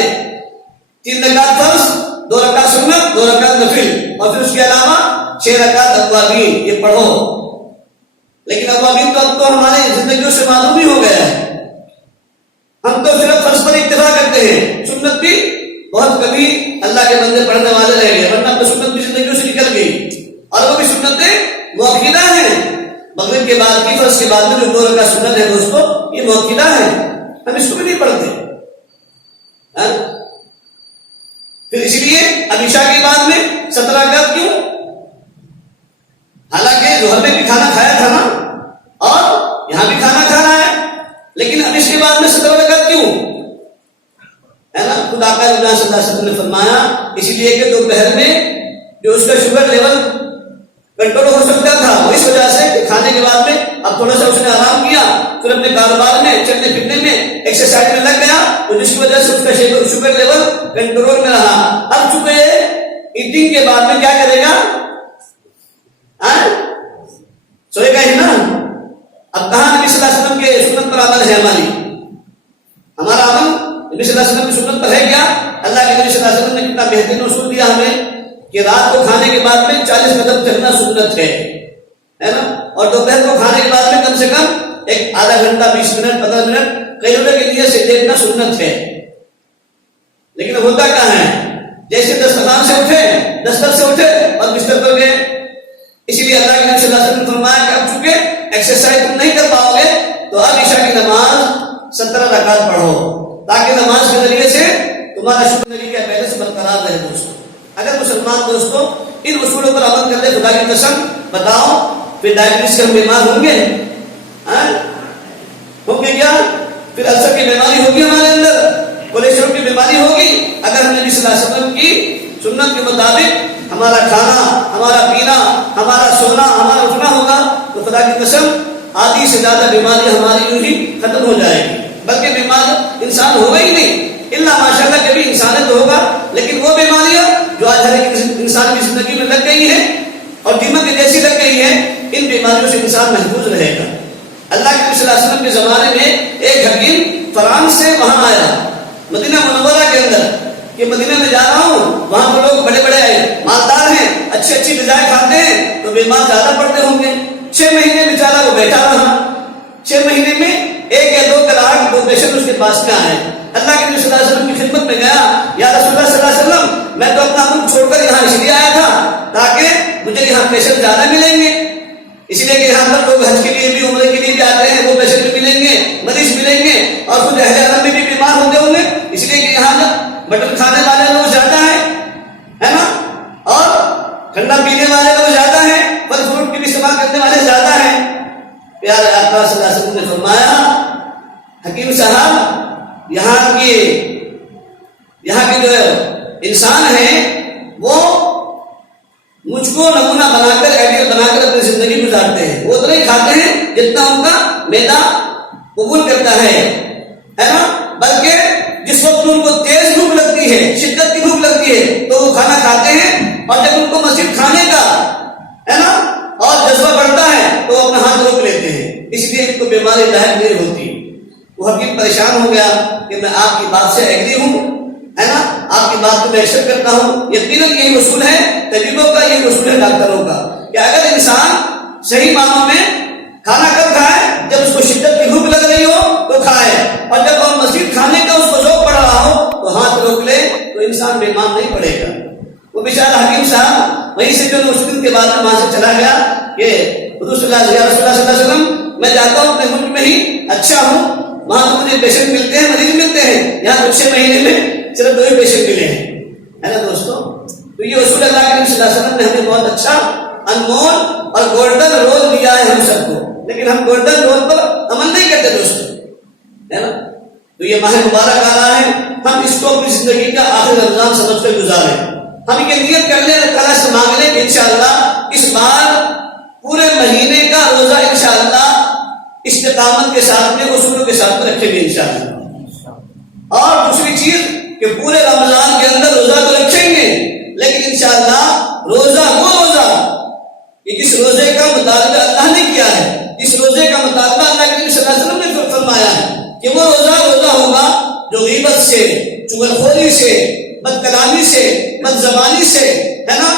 3 رکعت فرض، 2 رکعت سنت، 2 رکعت نفل، اور پھر اس کے علاوہ 6 رکعت اوابین، یہ پڑھو. لیکن اوابین تو اب تو ہماری زندگیوں سے معلوم ہی ہو گیا ہے. ہم تو صرف فرض پر اکتفا کرتے ہیں، سنت بھی بہت کبھی اللہ کے بندے پڑھنے والے رہ گئے، ورنہ تو سنت بھی زندگیوں سے نکل گئی. اور وہ بھی سنتیں موقعہ ہیں. مغرب کے بعد کی فرض کے بعد میں جو 2 رکعت سنت ہے دوستو، یہ موقعہ ہے، ہم اس کو بھی نہیں پڑھتے. پھر اس لیے اب عشاء کے بعد میں 17 رکعت کیوں؟ حالانکہ ظہر میں بھی کھانا کھایا تھا نا، اور یہاں بھی کھانا کھانا ہے، لیکن اب اس کے بعد میں 17 رکعت کیوں ہے نا؟ خود آقا صلی اللہ علیہ وسلم نے فرمایا اسی لیے کہ دوپہر میں جو اس کا شوگر لیول کنٹرول ہو سکتا تھا، وہ اس وجہ سے کہ کھانے کے بعد میں اب تھوڑا سا اس نے آرام کیا، پھر اپنے کاروبار میں چلنے پھرنے میں ایکسرسائز میں لگ گیا، تو جس کی وجہ سے اس کا شوگر لیول کنٹرول میں رہا. اب چونکہ ایٹنگ کے بعد میں کیا کرے گا؟ سوئے گا ہی نا. اب کہاں نبی صلی اللہ علیہ وسلم کے سنت پر عمل ہے؟ ہمارا عمل نبی صلی اللہ علیہ وسلم کی سنت پر ہے کیا؟ اللہ کے نبی صلی اللہ علیہ وسلم نے کتنا بہترین اصول دیا ہمیں کہ رات کو کھانے کے بعد میں 40 قدم چلنا سنت ہے نا، اور دوپہر کو کھانے کے بعد میں کم سے کم ایک آدھا گھنٹہ 20 منٹ 15 منٹ قیلولے کے لیے سے دیکھنا سنت ہے. لیکن ہوتا کہاں ہے؟ جیسے دسترخوان سے اٹھے، دستر سے اٹھے اور بستر پر گئے. اسی لیے اللہ کے نبی صلی اللہ علیہ وسلم نے فرمایا کہ اب چونکہ ایکسرسائز تم نہیں کر پاؤ گے تو اب عشاء کی نماز 17 رکعت پڑھو، تاکہ نماز کے ذریعے سے تمہارا شکر نبی کا پہلے سے برقرار رہے. دوستوں اگر مسلمان دوستوں ان اصولوں پر عمل کر لے، خدا کی قسم بتاؤ پھر ڈائبٹیز کے ہم بیمار ہوں گے؟ ہوں گے کیا؟ پھر السر کی بیماری ہوگی ہمارے اندر، کولیسٹرول کی بیماری ہوگی. اگر ہم نبی صلی اللہ علیہ وسلم کی سنت کے مطابق ہمارا کھانا، ہمارا پینا، ہمارا سونا، ہمارا اٹھنا ہوگا تو خدا کی قسم آدھی سے زیادہ بیماریاں ہماری یوں ہی ختم ہو جائے گی. بلکہ بیمار انسان ہوگا ہی نہیں، اللہ ماشاء اللہ کبھی انسان تو ہوگا، لیکن وہ بیماریاں جو آج ہر ایک انسان کی زندگی میں لگ گئی ہیں اور دیمک کے جیسی لگ گئی ہیں، ان بیماریوں سے انسان محفوظ رہے گا. اللہ کے نبی صلی اللہ علیہ وسلم کے زمانے میں ایک حکیم فرانس سے وہاں آیا مدینہ منورہ کے اندر کہ مدینہ میں جا رہا ہوں، وہاں کے لوگ بڑے بڑے مالدار ہیں، اچھی غذائیں کھاتے ہیں، تو بیمار زیادہ پڑتے ہوں گے. 6 مہینے بیچارہ وہ بیٹھا رہا. 6 مہینے میں 1 یا 2 کلاک 2 پیشنٹ اس کے پاس میں آئے. اللہ کے نبی صلی اللہ علیہ وسلم کی خدمت میں گیا، یا رسول اللہ صلی اللہ علیہ وسلم میں تو اپنا ملک چھوڑ کر یہاں اس لیے آیا تھا تاکہ مجھے یہاں پیشنٹ زیادہ ملیں گے، اس لیے کہ یہاں پر لوگ حج کے لیے بھی عمرے کے لیے بھی آتے ہیں، وہ پیشنٹ بھی ملیں گے، مریض ملیں گے، اور کچھ اہل حرم میں بھی بیمار ہوتے ہوں گے، اس لیے کہ یہاں مٹن کھانے والے لوگ زیادہ ہیں، ہے نا، اور ٹھنڈا پینے والے لوگ زیادہ ہیں، پھل فروٹ کی بھی استعمال کرنے والے زیادہ ہیں. پیارے آقا صلی اللہ علیہ وسلم نے فرمایا حکیم صاحب یہاں کے جو انسان ہیں وہ مجھ کو نمونہ بنا کر آئیڈیل بنا کر اپنی زندگی گزارتے ہیں. وہ اتنا ہی کھاتے ہیں جتنا ان کا معدہ قبول کرتا ہے نا، بلکہ جس وقت ان کو تیز بھوک لگتی ہے، شدت کی بھوک لگتی ہے تو وہ کھانا کھاتے ہیں، اور جب ان کو مزید کھانے کا ہے نا اور جذبہ بڑھتا ہے تو وہ اپنا ہاتھ روک لیتے ہیں. اس لیے ان کو بیماری لاحق نہیں ہوتی. وہ حکیم پریشان ہو گیا کہ میں آپ کی بات سے ایگری ہوں، ہے نا، آپ کی بات کو میں ایکسپٹ کرتا ہوں. یقیناً یہی اصول ہے طبیبوں کا، یہی اصول ہے ڈاکٹروں کا کہ اگر انسان صحیح معنوں میں کھانا کب کھائے؟ جب اس کو شدت کی بھوک لگ رہی ہو تو کھائے، اور جب وہ مزید کھانے کا اس کو ذوق پڑ رہا ہو تو ہاتھ روک لے، تو انسان بیمار نہیں پڑے گا. وہ بیچارہ حکیم صاحب وہیں سے جو اس دن کے بعد میں وہاں سے چلا گیا کہ حضور صلی اللہ علیہ وسلم میں جاتا ہوں اپنے ملک میں ہی اچھا ہوں، وہاں تو مجھے پیشنٹ ملتے ہیں، مریض ملتے ہیں، یہاں 6 مہینے میں صرف 2 ہی پیشنٹ ملے ہیں، ہے نا دوستوں. تو یہ اصول اللہ کے نبی صلی اللہ علیہ وسلم نے ہمیں بہت اچھا انمول اور گولڈن رول دیا ہے ہم سب کو، لیکن ہم گولڈن رول پر عمل نہیں کرتے دوستوں، ہے نا. تو یہ ماہ مبارک آ رہا ہے، ہم اس کو اپنی زندگی کا آخری رمضان سمجھ کر گزاریں. ہم یہ نیت کر لیں، اللہ سے مانگ لیں کہ انشاءاللہ اس بار پورے مہینے کا روزہ انشاءاللہ استقامت کے ساتھ میں اصولوں کے ساتھ میں رکھیں گے انشاءاللہ. اور دوسری چیز کہ پورے رمضان کے اندر روزہ تو رکھیں گے، لیکن انشاءاللہ روزہ وہ روزہ کہ جس روزے کا مطالبہ اللہ نے کیا ہے، اس روزے کا مطالبہ اللہ کے نبی صلی اللہ علیہ وسلم نے فرمایا ہے کہ وہ روزہ ہوگا جو غیبت سے، چغلخوری سے، بد کلامی سے، بد زبانی سے، ہے نا،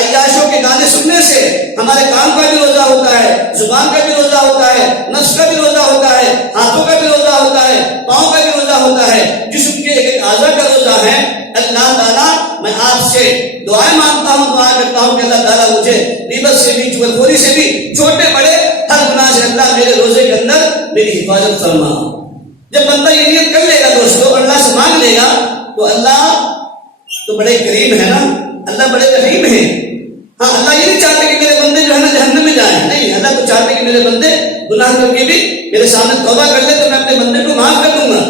عیاشوں کے گانے سننے سے. ہمارے کام کا بھی روزہ ہوتا ہے، زبان کا بھی روزہ ہوتا ہے، نفس کا بھی روزہ ہوتا ہے، ہاتھوں کا بھی روزہ ہوتا ہے، پاؤں کا بھی روزہ ہوتا ہے، جسم کے ایک اعضاء کا روزہ ہے. اللہ تعالیٰ میں آپ سے دعائیں مانگتا ہوں، دعا کرتا ہوں کہ اللہ تعالیٰ مجھے غیبت سے بھی، چغلخوری سے بھی، چھوٹے بڑے ہر گناہ سے اللہ میرے روزے کے اندر میری حفاظت فرما. جب بندہ یہ نیت کر لے گا دوستو، اللہ سے مانگ لے گا، تو اللہ تو بڑے کریم ہے نا، اللہ بڑے رحیم ہیں. ہاں، اللہ یہ نہیں چاہتے کہ میرے بندے جو ہے نا جہنم میں جائیں، نہیں، اللہ تو چاہتے کہ میرے بندے گناہ کر کے بھی میرے سامنے توبہ کر لے تو میں اپنے بندے کو معاف کر دوں گا.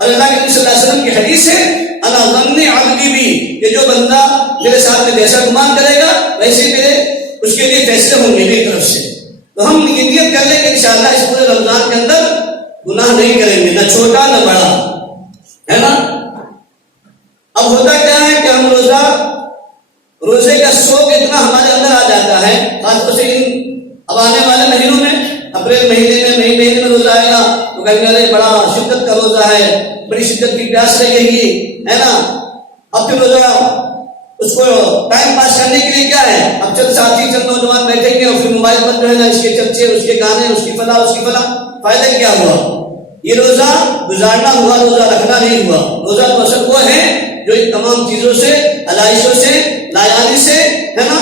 اور اللہ کے نبی صلی اللہ علیہ وسلم کی حدیث ہے، اللہ ظن عبدی بھی، کہ جو بندہ میرے ساتھ میں جیسا گمان کرے گا ویسے میرے اس کے لیے فیصلے ہوں گے میری طرف سے. تو ہم یہ نیت کر لیں کہ انشاءاللہ اس پورے رمضان کے اندر گناہ نہیں کریں گے، نہ چھوٹا نہ بڑا، ہے نا. اب ہوتا کیا ہے کہ ہم روزے کا شوق اتنا ہمارے اندر آ جاتا ہے، خاص طور سے اب آنے والے مہینوں میں، اپریل مہینے میں، مئی مہینے میں روزہ آئے گا تو کہیں گے بڑا شدت کا روزہ ہے، بڑی شدت کی پیاس لگے گی، ہے نا. اب پھر روزہ اس کو ٹائم پاس کرنے کے لیے کیا ہے، اب چند ساتھی چند نوجوان بیٹھیں گے اور پھر موبائل پر جو ہے نا اس کے چرچے، اس کے گانے، اس کی فلاں، فائدہ کیا ہوا؟ یہ روزہ گزارنا ہوا، روزہ رکھنا نہیں ہوا. روزہ تو اصل وہ ہے جو ان تمام چیزوں سے، علائشوں سے، لایانی سے، ہے نا،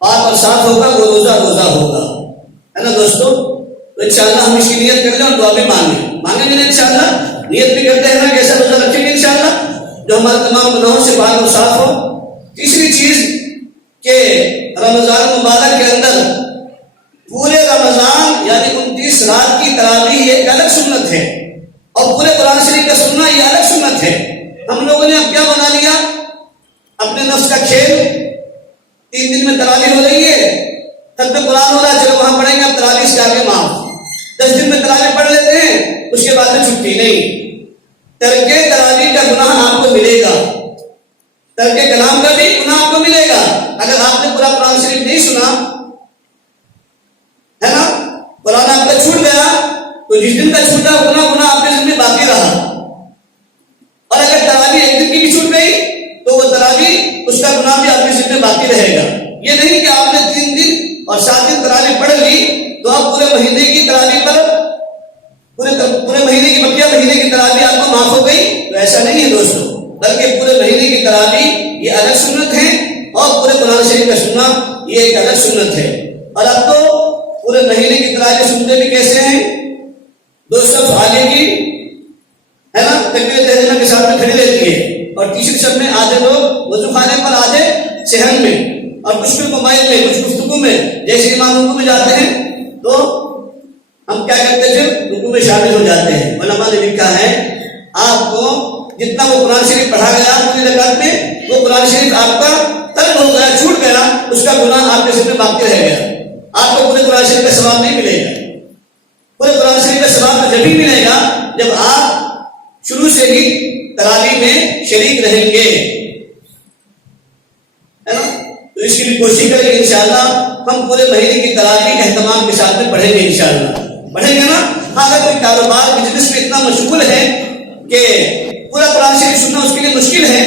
پاک اور صاف ہوگا، وہ روزہ ہوگا، ہے نا دوستو. تو انشاءاللہ ہم اس کی نیت کر لیں اور دعا بھی مانگیں گے انشاءاللہ. نیت بھی کرتے ہیں نا کیسا روزہ رکھیں گے انشاءاللہ جو ہمارے تمام گناہوں سے پاک اور صاف ہو. تیسری چیز کہ رمضان مبارک کے اندر پورے رمضان یعنی 29 رات کی تراویح ایک الگ سنت ہے، اور پورے قرآن شریف کا سننا یہ الگ سنت ہے. ہم لوگوں نے اب کیا بنا لیا، اپنے نفس کا کھیل. 3 دن میں تراویح ہو رہی ہے، ختم قرآن ہو رہا ہے، چلو وہاں پڑھیں گے، اب تراویح سے آگے معاف. 10 دن میں تراویح پڑھ لیتے ہیں، اس کے بعد میں چھٹی نہیں. ترک تراویح کا گناہ آپ کو ملے گا، ترک کلام کا بھی گناہ آپ کو ملے گا. اگر آپ نے پورا قرآن شریف نہیں سنا، ہے نا، قرآن آپ کا چھوٹ گیا تو جس دن کا چھوٹا اتنا گناہ آپ کے ذمہ باقی رہا. اور اگر تراویح ایک دن کی بھی چھوٹ گئی تو وہ تراویح اس کا گناہ بھی آپ کے ذمہ باقی رہے گا. یہ نہیں کہ آپ نے 3 دن اور 7 دن تراویح پڑھ لی تو آپ پورے مہینے کی تراویح پر پورے مہینے کی بقیہ مہینے کی تراویح آپ کو معاف ہو گئی، تو ایسا نہیں ہے دوستو. بلکہ پورے مہینے کی تراویح یہ الگ سنت ہے، اور پورے قرآن شریف کا سننا یہ ایک الگ سنت ہے. اور اب تو پورے مہینے کی تراویح سنتے بھی کیسے ہیں، 2 صف آگے کی، ہے نا، تکبیر تہجمہ کے ساتھ میں کھڑی رہتی ہے، اور تیسری صف میں آدھے لوگ وضو خانے پر، آدھے صحن میں، اور کچھ بھی موبائل میں، کچھ گفتگو میں. جیسے امام رکوع میں جاتے ہیں تو ہم کیا کرتے ہیں، رکوع میں شامل ہو جاتے ہیں. علماء نے لکھا ہے آپ کو جتنا وہ قرآن شریف پڑھا گیا پوری رکعت میں، وہ قرآن شریف آپ کا ترک ہو گیا، چھوٹ گیا، اس کا گناہ آپ کے ذمہ باقی رہ گیا. آپ کو پورے قرآن شریف کا ثواب نہیں ملے گا. پورے قرآن شریف کا ثواب جب ہی ملے گا جب آپ شروع سے ہی تراویح میں شریک رہیں گے، ہے نا. تو اس کی بھی کوشش کریں گے انشاءاللہ ہم پورے مہینے کی تراویح اہتمام کے ساتھ میں پڑھیں گے انشاءاللہ. پڑھیں گے نا. اگر کوئی کاروبار بزنس میں اتنا مشغول ہے کہ پورا قرآن شریف سننا اس کے لیے مشکل ہے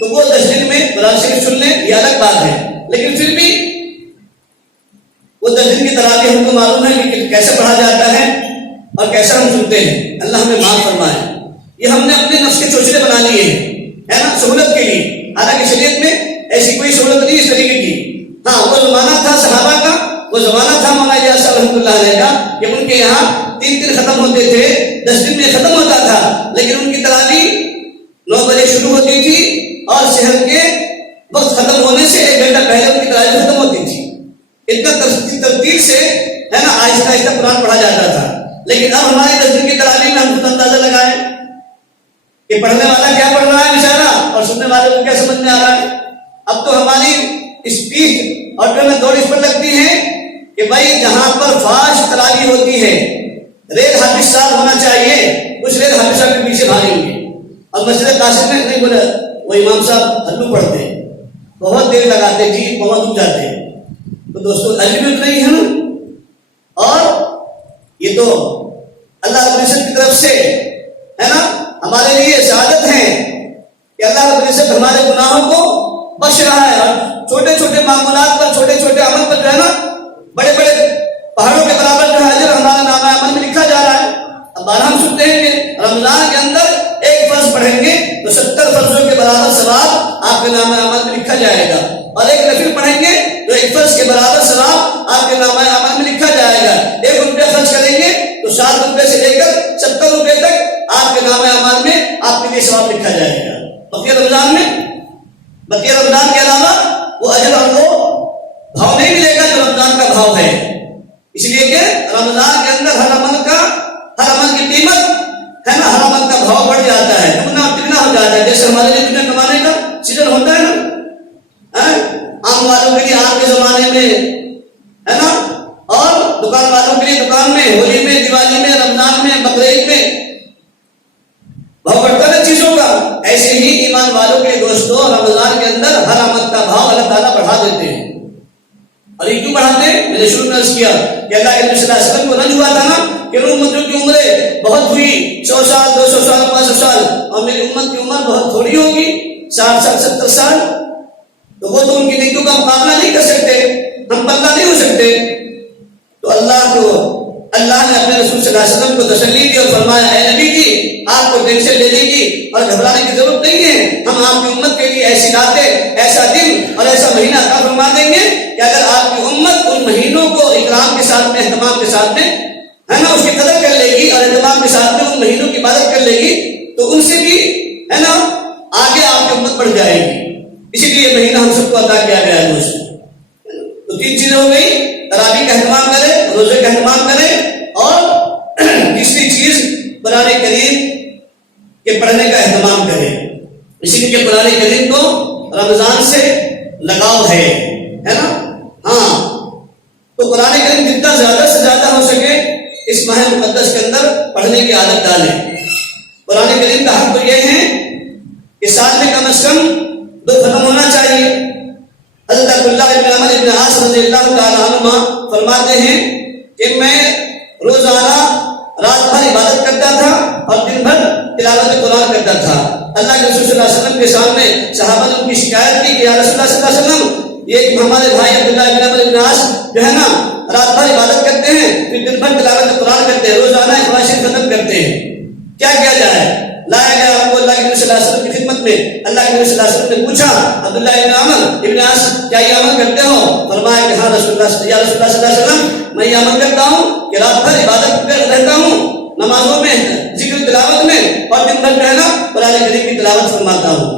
تو وہ 10 دن میں قرآن شریف سن لیں، یہ الگ بات ہے. لیکن پھر بھی وہ 10 دن کی تراویح ہم کو معلوم ہے کہ کیسے پڑھا جاتا ہے اور کیسا ہم سنتے ہیں. اللہ ہمیں معاف فرمائے. یہ ہم نے اپنے نفس کے چوچلے بنا لیے ہیں، ہے نا، سہولت کے لیے. حالانکہ شریعت میں ایسی کوئی سہولت نہیں اس طریقے کی. ہاں، وہ زمانہ تھا صحابہ کا، وہ زمانہ تھا مولانا اجاز صاحب رحمۃ اللہ علیہ کا کہ ان کے یہاں 3 دن ختم ہوتے تھے، 10 دن میں ختم ہوتا تھا. لیکن ان کی تراویح 9 بجے شروع ہوتی تھی اور شہر کے وقت ختم ہونے سے 1 گھنٹہ پہلے ان کی تراویح ختم ہوتی تھی. اتنا ترتیب سے، ہے نا، آہستہ آہستہ قرآن پڑھا جاتا تھا. لیکن اب ہماری 10 دن کی تراویح میں ہم خود اندازہ لگائیں کہ پڑھنے والا کیا پڑھ رہا ہے بیچارہ اور سننے والے کو کیا سمجھ میں آ رہا ہے. اب تو ہماری اسپیچ اور جو میں دوڑ اس پر لگتی ہے کہ بھائی جہاں پر فاش تراویح ہوتی ہے ریل حافظ صاحب ہونا چاہیے، اس ریل حافظ صاحب کے پیچھے بھاگیں گے. اور مسجد قاسم میں نہیں بولا وہ امام صاحب ہلو پڑھتے، بہت دیر لگاتے، جی بہت دور جاتے. تو دوستو علم اتنا ہی ہے یہ تو اللہ رب العزت کی طرف سے ہے نا ہمارے لیے سعادت ہے کہ اللہ رب العزت ہمارے گناہوں کو بخش رہا ہے، اور چھوٹے چھوٹے معمولات پر، چھوٹے چھوٹے عمل پر جو ہے نا بڑے بڑے پہاڑوں کے برابر جو ہے اجر ہمارا نامہ عمل میں لکھا جا رہا ہے۔ اب بار ہم سنتے ہیں کہ رمضان کے اندر ایک فرض پڑھیں گے تو 70 فرضوں کے برابر ثواب آپ کے نامہ عمل میں لکھا جائے گا، اور ایک نفل پڑھیں گے تو ایک فرض کے برابر ثواب آپ کے نامہ عمل میں لکھا جائے گا۔ 1 روپیہ خرچ کریں گے تو 7 روپے سے لے کر 70 روپے تک آپ کے نامہ عمل میں آپ کے لیے ثواب لکھا جائے گا۔ بقیہ رمضان کے علاوہ وہ اجر اور وہ بھاؤ نہیں ملے گا جو رمضان کا بھاؤ ہے، اس لیے کہ رمضان کے اندر ہر عمل کی قیمت ہے نا، ہر عمل کا بھاؤ بڑھ جاتا ہے، دگنا ہو جاتا ہے۔ جیسے ہمارے لیے دنیا کمانے کا سیزن ہوتا ہے نا، عام والوں کے لیے عام کے زمانے میں ہے نا، اور دکان والوں کے لیے دکان میں، ہولی میں، دیوالی میں، رمضان میں، بقرعید میں بھاؤ بڑھتا ہے چیزوں کا، ایسے ہی ایمان والوں کے دوستوں رمضان کے اندر ہر عمل کا بھاؤ اللہ تعالیٰ بڑھا دیتے ہیں۔ اور یہ کیوں بڑھاتے ہیں؟ میں نے شروع میں عرض کیا کہ اللہ کے نبی صلی اللہ علیہ وسلم کو رنج ہوا تھا نا کہ امتوں کی عمریں بہت ہوئی، 100 سال 200 سال 500 سال، اور میری امت کی عمر بہت تھوڑی ہوگی، 60 سال 70 سال، تو وہ تو ان کی نیکیوں کا مقابلہ نہیں کر سکتے، ہم پلہ نہیں ہو سکتے۔ تو اللہ نے اپنے رسول صلی اللہ علیہ وسلم کو تسلی دی اور فرمایا اے نبی جی آپ کو ٹینشن لینے کی اور گھبرانے کی ضرورت نہیں ہے، ہم آپ کی امت کے لیے ایسی راتیں، ایسا دن اور ایسا مہینہ عطا فرما دیں گے کہ اگر آپ کی امت ان مہینوں کو اکرام کے ساتھ میں، اہتمام کے ساتھ میں ہے نا اس کی قدر کر لے گی اور اہتمام کے ساتھ میں ان مہینوں کی عبادت کر لے گی تو ان سے بھی ہے نا آگے آپ کی امت بڑھ جائے گی۔ اسی لیے یہ مہینہ ہم سب کو عطا کیا گیا ہے دوست۔ تو 3 چیزیں ہو گئی، تراویح کا اہتمام کریں، روزے کا اہتمام کریں، اور تیسری چیز قرآن کریم کے پڑھنے کا اہتمام کریں۔ اسی لیے کہ قرآن کریم کو رمضان سے لگاؤ ہے نا، ہاں تو قرآن کریم جتنا زیادہ سے زیادہ ہو سکے اس ماہ مقدس کے اندر پڑھنے کی عادت ڈالیں۔ قرآن کریم کا حق تو یہ ہے کہ سال میں کم از کم 2 ختم ہونا چاہیے۔ حضرت عبداللہ بن عمر بن عاص رضی اللہ تعالیٰ عنہ فرماتے ہیں کہ میں روزانہ رات بھر عبادت کرتا تھا اور دن بھر تلاوت قرآن کرتا تھا۔ اللہ کے رسول صلی اللہ علیہ وسلم کے سامنے صحابہ نے ان کی شکایت کی کہ یا رسول اللہ صلی اللہ علیہ وسلم یہ ہمارے بھائی عبداللہ بن عمر بن عاص جو ہے نا رات بھر عبادت کرتے ہیں پھر دن بھر تلاوت قرآن کرتے ہیں، روزانہ قرآن شریف ختم کرتے ہیں، کیا کیا جائے؟ لایا گیا آپ کو اللہ کے نبی صلی اللہ علیہ وسلم کی خدمت میں۔ اللہ کے نبی صلی اللہ علیہ وسلم نے پوچھا عبداللہ بن عمر بن عاص کیا یہ عمل کرتے ہو؟ فرمایا کہ ہاں رسول اللہ یا رسول اللہ صلی اللہ علیہ وسلم میں یہ عمل کرتا ہوں کہ رات بھر عبادت میں رہتا ہوں، نمازوں میں، ذکر تلاوت میں، اور دن بھر جو ہے نا قرآن کریم کی تلاوت فرماتا ہوں۔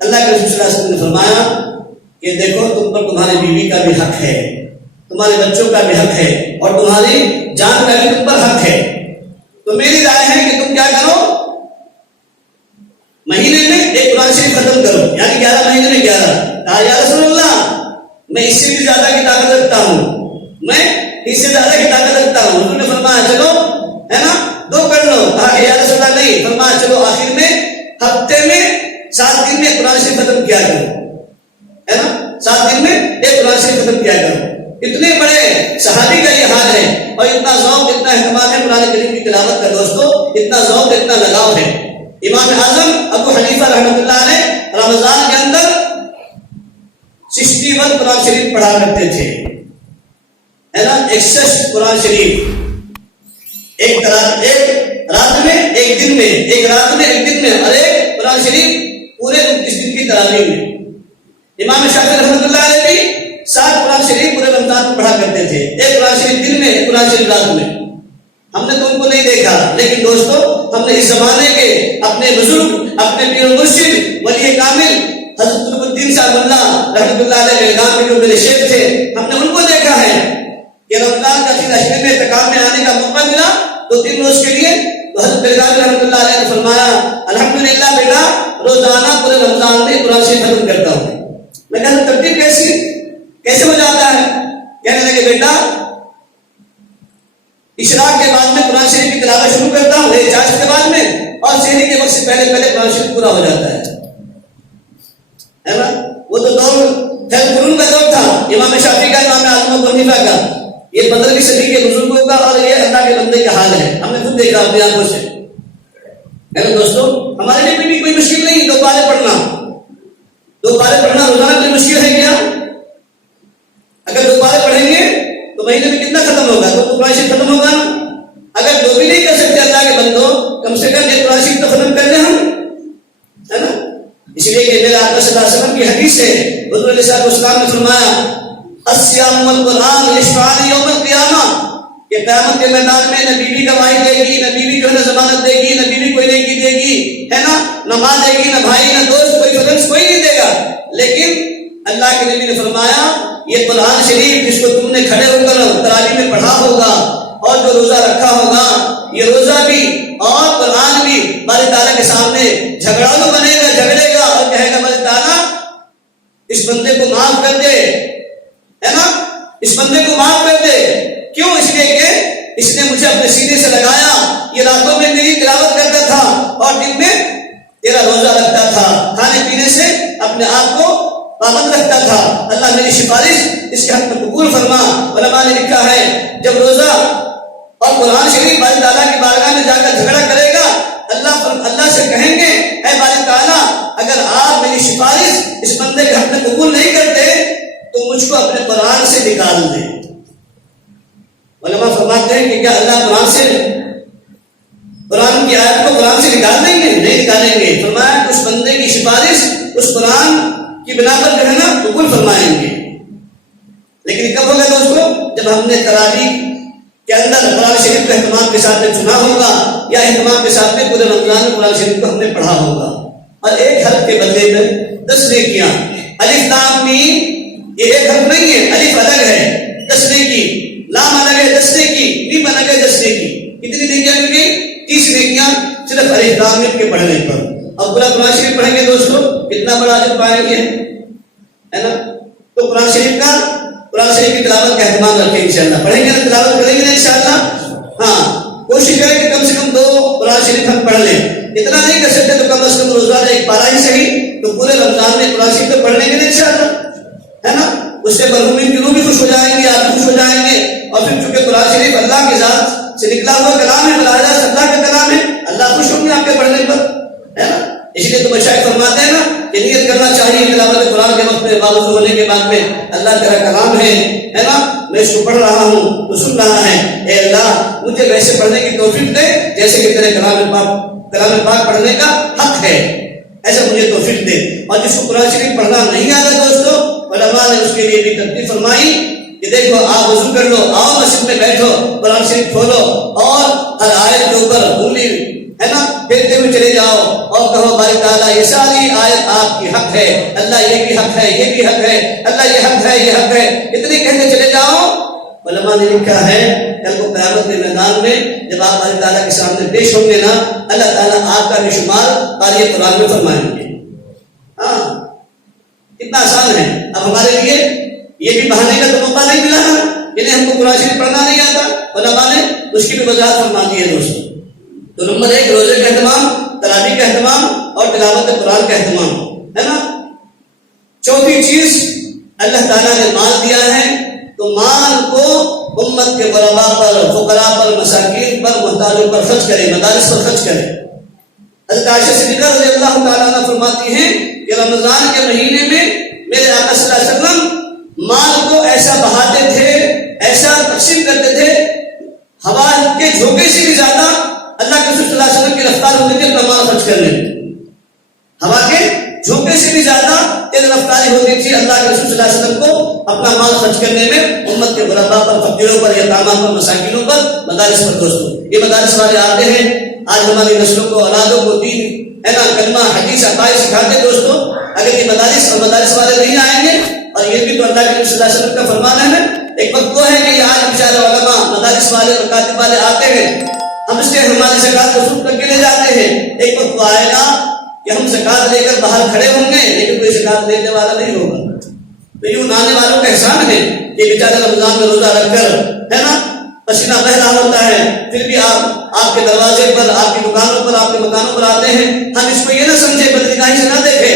اللہ کے رسول صلی اللہ علیہ وسلم نے فرمایا کہ دیکھو تم پر تمہاری بیوی کا بھی حق ہے، تمہارے بچوں کا بھی حق ہے، اور تمہاری جان کا بھی تم پر حق ہے، تو میری رائے ہے کہ تم کیا کرو مہینے میں ایک قرآن شریف ختم کرو، یعنی 11 مہینے میں 11۔ کہا یا رسول اللہ میں اس سے بھی زیادہ کی طاقت رکھتا ہوں، میں اس سے زیادہ کی طاقت رکھتا ہوں۔ انہوں نے فرمایا چلو ہے نا 2 کر لو۔ کہا کہ یا رسول اللہ نہیں، فرمایا چلو آخر میں ہفتے میں 7 دن میں قرآن شریف ختم کیا کرو، ہے نا 7 دن میں ایک قرآن شریف ختم کیا کرو۔ اتنے بڑے صحابی کا یہ حال ہے، اور اتنا ذوق اتنا اہتمام ہے قرآن کریم کی تلاوت کا دوستو، اتنا ذوق اتنا لگاؤ ہے۔ امام اعظم ابو حنیفہ رحمۃ اللہ علیہ رمضان کے اندر 61 قرآن شریف پڑھا کرتے تھے، ہے نا 61 قرآن شریف، ایک رات میں ایک دن میں، ایک رات میں ایک دن میں، اور ایک قرآن شریف پورے 29 دن کی تراویح میں۔ امام شافعی رحمۃ اللہ علیہ بھی 7 قرآن شریف پورے رمضان میں پڑھا کرتے تھے، ایک قرآن شریف دن میں، ایک قرآن شریف رات میں۔ ہم نے تو ان کو نہیں دیکھا، لیکن دوستو ہم نے اس زمانے کے اپنے بزرگ، اپنے پیر و مرشد ولی کامل حضرت قطب الدین صاحب اللہ رحمۃ اللہ علیہ بیلگام کے جو میرے شیخ تھے، ہم نے ان کو دیکھا ہے کہ رمضان کا دن اشرے میں اعتکاف میں آنے کا موقع ملا تو 3 روز کے لیے، تو حضرت بیلگام رحمۃ اللہ علیہ نے فرمایا الحمدللہ بیٹا روزانہ پورے رمضان میں قرآن شریف ختم کرتا ہوں۔ میں کہا ترتیب کیسے ہو جاتا ہے؟ کہنے لگے بیٹا اشراق کے بعد میں قرآن شریف کی تلاوت شروع کرتا ہوں، چاشت کے بعد میں، اور سحری کے وقت سے پہلے قرآن شریف پورا ہو جاتا ہے نا۔ وہ تو دور خیر قرون کا دور تھا، امام شافعی کا، امام اعظم ابو حنیفہ کا، یہ 15ویں صدی کے بزرگوں کا اور یہ اللہ کے دیکھا اپنی آنکھوں سے. ہے نا دوستو, ہمارے لیے بھی کوئی مشکل نہیں 2 پارے پڑھنا. 2 پارے پڑھنا روزانہ کوئی مشکل ہے کیا؟ اگر 2 پارے پڑھیں گے تو مہینے میں کتنا ختم ہوگا؟ 2 قرآن شریف ختم ہوگا. اگر 2 بھی نہیں کر سکتے اللہ کے بندو, کم سے کم 1 قرآن شریف تو ختم کر لیں ہم, ہے نا. اس لیے کہ میرے آقا صلی اللہ علیہ وسلم کی حدیث ہے, حضور علیہ السلام نے فرمایا الصیام والقرآن یشفعان یوم القیامہ, کہ قیامت کے میدان میں نہ بیوی گواہی دے گی, نہ بیوی جو ہے ضمانت دے گی, نہ بیوی کوئی نیکی دے گی, ہے نا, نہ ماں دے گی, نہ بھائی, نہ دوست, کوئی فرینڈس کوئی نہیں دے گا. لیکن اللہ کے نبی نے فرمایا یہ قرآن شریف جس کو تم نے کھڑے ہو کر تراویح میں پڑھا ہوگا اور جو روزہ رکھا ہوگا, یہ روزہ بھی اور قرآن بھی باری تعالیٰ کے سامنے جھگڑالو بنے گا, جھگڑے گا اور کہے گا باری تعالیٰ اس بندے کو معاف کر دے, ہے نا, اس بندے کو معاف کر دے. کیوں؟ اس لیے کہ اس نے مجھے اپنے سینے سے لگایا, یہ راتوں میں میری تلاوت کرتا تھا اور دن میں تیرا روزہ رکھتا تھا, کھانے پینے سے اپنے آپ کو پابند رکھتا تھا. اللہ میری سفارش اس کے حق میں قبول فرما. علماء نے لکھا ہے جب روزہ اور قرآن شریف باری تعالیٰ کی بارگاہ میں جا کر جھگڑا کرے گا, اللہ سے کہیں گے اے باری تعالیٰ اگر آپ میری سفارش اس بندے کے حق میں قبول نہیں کرتے تو مجھ کو اپنے قرآن سے نکال دیں. علماء فرماتے ہیں کہ کیا اللہ قرآن کی آیت کو قرآن سے نکال دیں گے؟ نہیں نکالیں گے. فرمایا اس بندے کی سفارش اس قرآن کی بنا پر جو ہے نا قبول فرمائیں گے. لیکن کب ہوگا دوستو؟ جب ہم نے تراویح کے اندر قرآن شریف کو اہتمام کے ساتھ چنا ہوگا, یا اہتمام کے ساتھ پورے رمضان میں قرآن شریف کو ہم نے پڑھا ہوگا. اور ایک حرف کے بدلے میں 10 نیکیاں. الف لام میم یہ ایک حرف نہیں ہے, الف الگ ہے 10 نیکی, لام الگ ہے 10 نیکی, میم الگ ہے 10 نیکی. کتنی نیکیاں مل گئی؟ 30 نیکیاں صرف الف لام میم کے پڑھنے پر. اور پورا قرآن شریف پڑھیں گے دوستو کتنا بڑا اجر پائیں گے, ہے نا. تو قرآن شریف کی تلاوت کا اہتمام رکھیں انشاءاللہ. پڑھیں گے نا, تلاوت کریں گے نا انشاءاللہ. ہاں کوشش کریں کہ کم سے کم 2 قرآن شریف ہم پڑھ لیں. اتنا نہیں کر سکتے تو کم از کم روزانہ 1 پارہ ہی صحیح تو پورے رمضان میں قرآن شریف تو پڑھ لیں گے نا انشاءاللہ, ہے نا. اس سے مرحومین کی روح بھی خوش ہو جائیں گے, آپ بھی خوش ہو جائیں گے. اور پھر چونکہ قرآن شریف اللہ کی ذات سے نکلا ہوا کلام ہے, براہ راست اللہ کا کلام ہے, اللہ خوش ہوں گے آپ کے پڑھنے پر, ہے نا. اس لیے تو مشائخ فرماتے ہیں نا کہ نیت کرنا چاہیے تلاوت قرآن کے وقت میں باوضو ہونے کے بعد میں اللہ تیرا کلام ہے نا, میں اس کو پڑھ رہا ہوں تو سن رہا ہے, اے اللہ مجھے ویسے پڑھنے کی توفیق دے جیسے کہ تیرے کلام پاک پڑھنے کا حق ہے, ایسا مجھے توفیق دے. اور جس کو قرآن شریف پڑھنا نہیں آتا دوستو, علماء نے اس کے لیے بھی ترتیب فرمائی کہ دیکھو آپ وضو کر لو, آؤ مسجد میں بیٹھو, قرآن شریف کھولو اور ہر آیت کے اوپر انگلی ہے نا پھیرتے ہوئے چلے جاؤ اور کہو باری تعالیٰ یہ ساری آیت آپ کی حق ہے, اللہ یہ بھی حق ہے, یہ بھی حق ہے, اللہ یہ حق ہے, یہ حق ہے, اتنے کہتے چلے جاؤ. علماء نے لکھا ہے کل کو قیامت کے میدان میں جب آپ باری تعالیٰ کے سامنے پیش ہوں گے نا, اللہ تعالیٰ آپ کا بھی شمار قاری قرآن میں فرمائیں گے. ہاں اتنا آسان ہے. اب ہمارے لیے یہ بھی بہانے کا تو موقع نہیں ملا ہے, یعنی ہم کو قرآن شریف پڑھنا نہیں آتا. علماء نے اس کی بھی وضاحت فرما دی ہے دوستوں. تو نمبر 1 روزے کا اہتمام, تراویح کا اہتمام اور تلاوت قرآن کا اہتمام, ہے نا. چوتھی چیز اللہ تعالیٰ نے مال دیا ہے تو مال کو امت کے غرباء پر, فقراء پر, مساکین پر, محتاجوں پر خرچ کرے, مدارس پر خرچ کرے. حضرت عائشہ صدیقہ رضی اللہ تعالیٰ عنہ فرماتی ہیں کہ رمضان کے مہینے میں میرے آقا صلی اللہ علیہ وسلم مال کو ایسا بہاتے تھے, ایسا تقسیم کرتے تھے, ہوا کے جھونکے سے بھی زیادہ اللہ کے رسول صلی اللہ علیہ وسلم کی رفتار ہوتی تھی اپنا مال خرچ کرنے میں. ہوا کے جھونکے سے بھی زیادہ تیز رفتاری ہوتی تھی اللہ کے رسول صلی اللہ علیہ وسلم کو اپنا مال خرچ کرنے میں امت کے غرباء پر, فقیروں پر, یتاموں پر, مساکینوں پر, مدارس پر. دوستوں یہ مدارس والے آتے ہیں آج ہماری نسلوں کو, اولادوں کو دین ہے نا, کلمہ, حدیث, عقائد سکھاتے. دوستوں اگر یہ مدارس اور مدارس والے نہیں آئیں گے, اور یہ بھی تو اللہ کے رسول صلی اللہ علیہ وسلم کا فرمان ہے نا, ایک وقت وہ ہے کہ یہ آج بیچارے علماء, مدارس والے, مکاتب والے آتے ہیں, ہم سے ہماری زکات وصول کر کے لے جاتے ہیں. ایک وقت وہ آئے گا کہ ہم زکات لے کر باہر کھڑے ہوں گے لیکن کوئی زکات لینے والا نہیں ہوگا. تو یہ آنے والوں کا احسان ہے کہ بیچارے رمضان میں روزہ رکھ کر ہے نا پسینہ بہ رہا ہوتا ہے, پھر بھی آپ کے دروازے پر, آپ کی دکانوں پر, آپ کے مکانوں پر آتے ہیں. ہم اس کو یہ نہ سمجھے, بدنگاہی سے نہ دیکھے,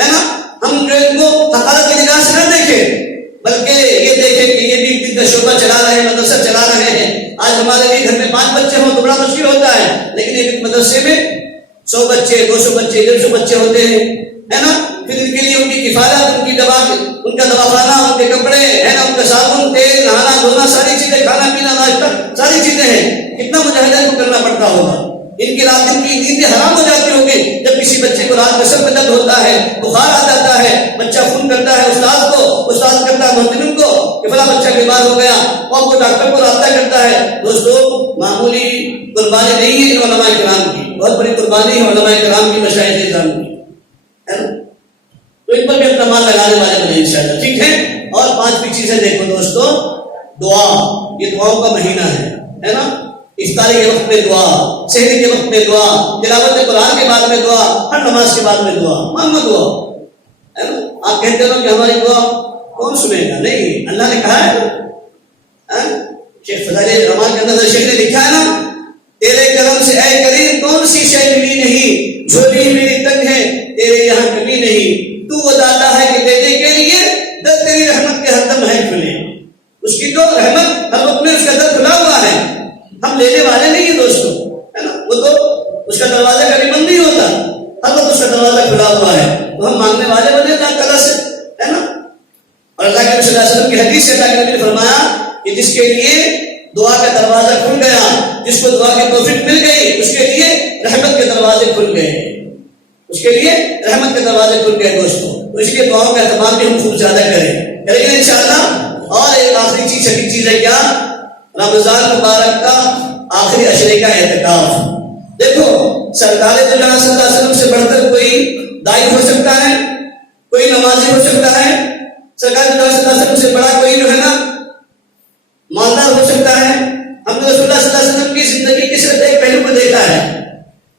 ہے نا, ہم جو ان کو حقارت کی نگاہ سے نہ دیکھیں, بلکہ یہ دیکھیں کہ یہ بھی دین کا شعبہ چلا رہے ہیں, مدرسہ چلا رہے ہیں. آج ہمارے لیے گھر میں 5 بچے ہوں تو بڑا مشکل ہوتا ہے، لیکن ایک مدرسے میں 100 بچے 200 بچے 150 بچے ہوتے ہیں، ہے نا؟ پھر ان کے لیے ان کی کفالت، ان کی دوا، ان کا دواخانہ، ان کے کپڑے، ہے نا، ان کا صابن، تیل، نہانا دھونا، ساری چیزیں، کھانا پینا، ناشتہ، ساری چیزیں ہیں. کتنا مجاہدہ ان کو کرنا پڑتا ہوگا. ان کی رات دن کی نیندیں حرام ہو جاتی ہوگی جب کسی بچے کو رات میں سر میں درد ہوتا ہے، بخار آ جاتا ہے، بچہ فون کرتا ہے استاد کو، استاد کرتا ہے محترم کو کہ فلاں بچہ بیمار ہو گیا، اور وہ ڈاکٹر کو رابطہ کرتا ہے. دوستو معمولی قربانی نہیں ہے علماء کرام کی، بہت بڑی قربانی ہے علماء کرام کی، مشائخ اعظام کی، ہے نا؟ تو ان پر بھی اپنا مال لگانے والے بنے انشاءاللہ. ٹھیک ہے. اور 5ویں چیزیں دیکھو دوستو، دعا. یہ دعاؤں کا مہینہ ہے نا؟ افطاری کے وقت میں دعا، سحری کے وقت میں دعا، تلاوت قرآن کے بعد میں دعا، ہر نماز کے بعد میں دعا، مانگو دعا، ہے نا؟ آپ کہتے ہو کہ ہماری دعا کون سنے گا؟ نہیں، اللہ نے کہا ہے. شیخ فضائل الرحمان کے اندر شیخ نے لکھا ہے نا، تیرے کرم سے اے کریم کون سی شے ملی نہیں، جھولی میری تنگ ہے تیرے یہاں کمی نہیں، تو وہ داتا ہے کہ دینے کے لیے در تیری رحمت کے ہر دم ہے کھلے. اس کی تو رحمت ہر وقت میں اس کا در کھلا ہوا ہے، ہم لینے والے نہیں ہیں دوستو، ہے نا؟ وہ تو اس کا دروازہ کبھی بند نہیں ہوتا، ہر وقت اس کا دروازہ کھلا ہوا ہے. تو ہم مانگنے والے بنے اللہ تعالیٰ سے، ہے نا؟ اور اللہ کے صلی اللہ علیہ وسلم کی حدیث سے اللہ کے نبی نے فرمایا کہ جس کے لیے دعا کا دروازہ کھل گیا، جس کو دعا کی توفیق مل گئی، اس کے لیے رحمت کے دروازے کھل گئے، اس کے لیے رحمت کے دروازے کھل گئے دوستو. تو اس لیے دعاؤں کا اہتمام بھی ہم خوب زیادہ کریں گے انشاءاللہ. اور ایک آخری چیز، چھٹی چیز ہے کیا؟ رمضان مبارک کا آخری عشرے کا اعتکاف. دیکھو سرکار دو جہاں صلی اللہ علیہ وسلم سے بڑھ کر کوئی دائی ہو سکتا ہے، کوئی نمازی ہو سکتا ہے، سرکار دو جہاں صلی اللہ علیہ وسلم سے بڑا کوئی جو ہے نا مالدار ہو سکتا ہے. ہم نے رسول اللہ صلی اللہ علیہ وسلم کی زندگی کے صرف ایک پہلو کو دیکھا ہے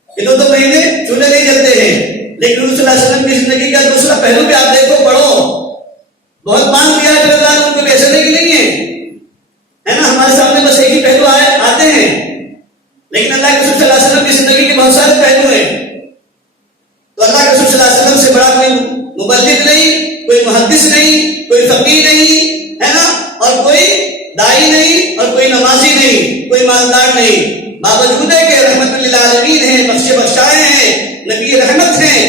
کہ 2 مہینے چولہے نہیں جلتے ہیں، لیکن رسول اللہ علیہ وسلم کی زندگی کا دوسرا پہلو بھی آپ دیکھو، پڑھو. بہت مانگ لیا ہے اللہ نے ان کو پیسے نہیں ملیں گے، ہے نا؟ ہمارے سامنے بس ایک ہی پہلو آتے ہیں، لیکن اللہ کے رسول صلی اللہ علیہ وسلم کی زندگی کے بہت سارے پہلو ہیں. تو اللہ کے رسول صلی اللہ علیہ وسلم سے بڑا کوئی مبلغ نہیں، کوئی محدث نہیں، کوئی فقیہ نہیں، ہے نا؟ اور کوئی دائی نہیں، اور کوئی نمازی نہیں، کوئی مالدار نہیں. باوجود ہے کہ رحمت للعالمین ہیں، بخشے بخشائے ہیں، نبی رحمت ہیں،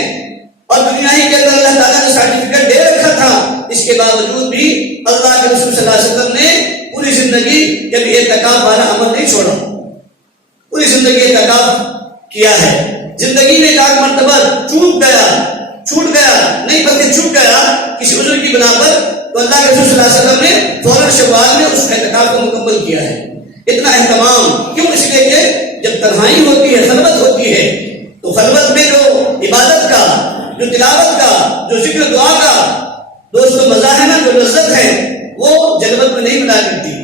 اور دنیا ہی کے اندر اللہ تعالیٰ نے سرٹیفکیٹ دے رکھا تھا، اس کے باوجود بھی اللہ کے رسول صلی اللہ علیہ وسلم نے پوری زندگی کبھی اعتکاف والا عمل نہیں چھوڑا، پوری زندگی اعتکاف کیا ہے. زندگی میں ایک مرتبہ چھوٹ گیا نہیں بلکہ چھوٹ گیا کسی عذر کی بنا پر، تو اللہ کے رسول صلی اللہ علیہ وسلم نے فوراً شوال میں اس اعتکاف کو مکمل کیا ہے. اتنا اہتمام کیوں؟ اس لیے کہ جب تنہائی ہوتی ہے، خلوت ہوتی ہے، تو خلوت میں جو عبادت کا، جو تلاوت کا، جو ذکر دعا کا دوستو مزہ ہے نا، جو لذت ہے، وہ جنت میں نہیں ملا کرتی.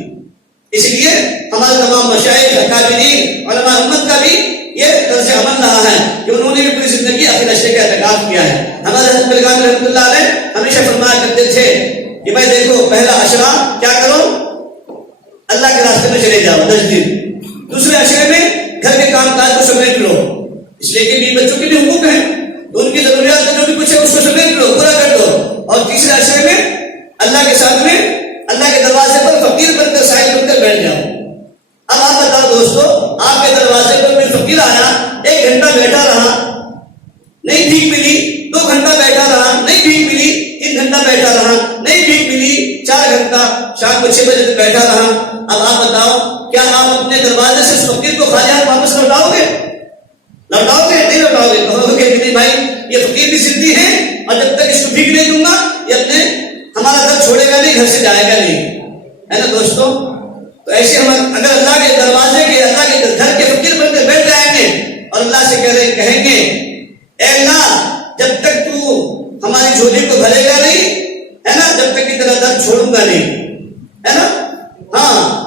اس لیے ہمارے تمام مشائخ اکابرین علماء امت کا بھی یہ طرز عمل رہا ہے کہ انہوں نے بھی پوری زندگی آخر عشرے کا اعتکاف کیا ہے. ہمارے حضرت بلگام رحمۃ اللہ علیہ ہمیشہ فرمایا کرتے تھے کہ بھائی دیکھو، پہلا عشرہ کیا کرو؟ اللہ کے راستے میں چلے جاؤ 10 دن. دوسرے عشرے میں گھر کے کام کاج کو سمیٹ لو، اس لیے کہ بیوی بچوں کے بھی حقوق ہیں، تو ان کی ضروریات کا جو بھی کچھ ہے اس کو سمیٹ لو، پورا کر دو. اور تیسرے عشرے میں اللہ کے ساتھ میں اللہ کے دروازے پر فقیر بن کر سائل بن کر بیٹھ جاؤ. اب آپ بتاؤ دوستو، آپ کے دروازے پر کوئی فقیر آیا، 1 گھنٹہ بیٹھا رہا، نہیں بھیک ملی، 2 گھنٹہ بیٹھا رہا، نہیں بھیک ملی، 3 گھنٹہ بیٹھا رہا، نہیں بھیک ملی، 4 گھنٹہ شام کو 6 بجے تک بیٹھا رہا. اب آپ بتاؤ، کیا آپ اپنے دروازے سے اس فقیر کو خالی ہاتھ واپس لوٹاؤ گے؟ نہیں لوٹاؤ گے. کہو گے کہ نہیں بھائی، یہ فقیر بھی زندگی ہے، اور جب تک اس کو بھیک نہیں دوں گا یہ اپنے ہمارا گھر چھوڑے گا نہیں، گھر سے جائے گا نہیں، ہے نا دوستو؟ تو ایسے ہم اگر اللہ کے دروازے کے، اللہ کے گھر کے فقیر بن کر بیٹھ جائیں گے اور اللہ سے کہیں گے اے اللہ جب تک تو ہماری جھولی کو بھرے گا نہیں، ہے نا، جب تک کہ تیرا در چھوڑوں گا نہیں، ہے نا؟ ہاں،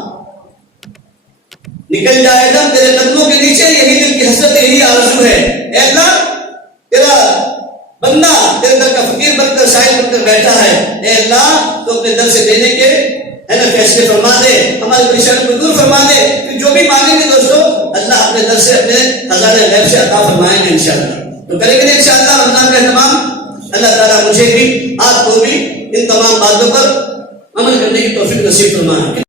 نکل جائے گا تیرے قدموں کے نیچے، یہی دل کی حسرت، یہی آرزو ہے. اے اللہ تیرا بندہ تیرے در کا فقیر بن کر سائل بن کر بیٹھا ہے، اے اللہ تو اپنے در سے دینے کے، ہے نا، فیصلے فرما دے، ہماری پریشانی کو دور فرما دے. پھر جو بھی مانگیں گے دوستو اللہ اپنے در سے، اپنے خزانہ غیب سے عطا فرمائیں گے انشاءاللہ. تو کریں گے انشاءاللہ رمضان کا اہتمام. اللہ تعالیٰ مجھے بھی آپ کو بھی ان تمام باتوں پر عمل کرنے کی توفیق نصیب فرمائے.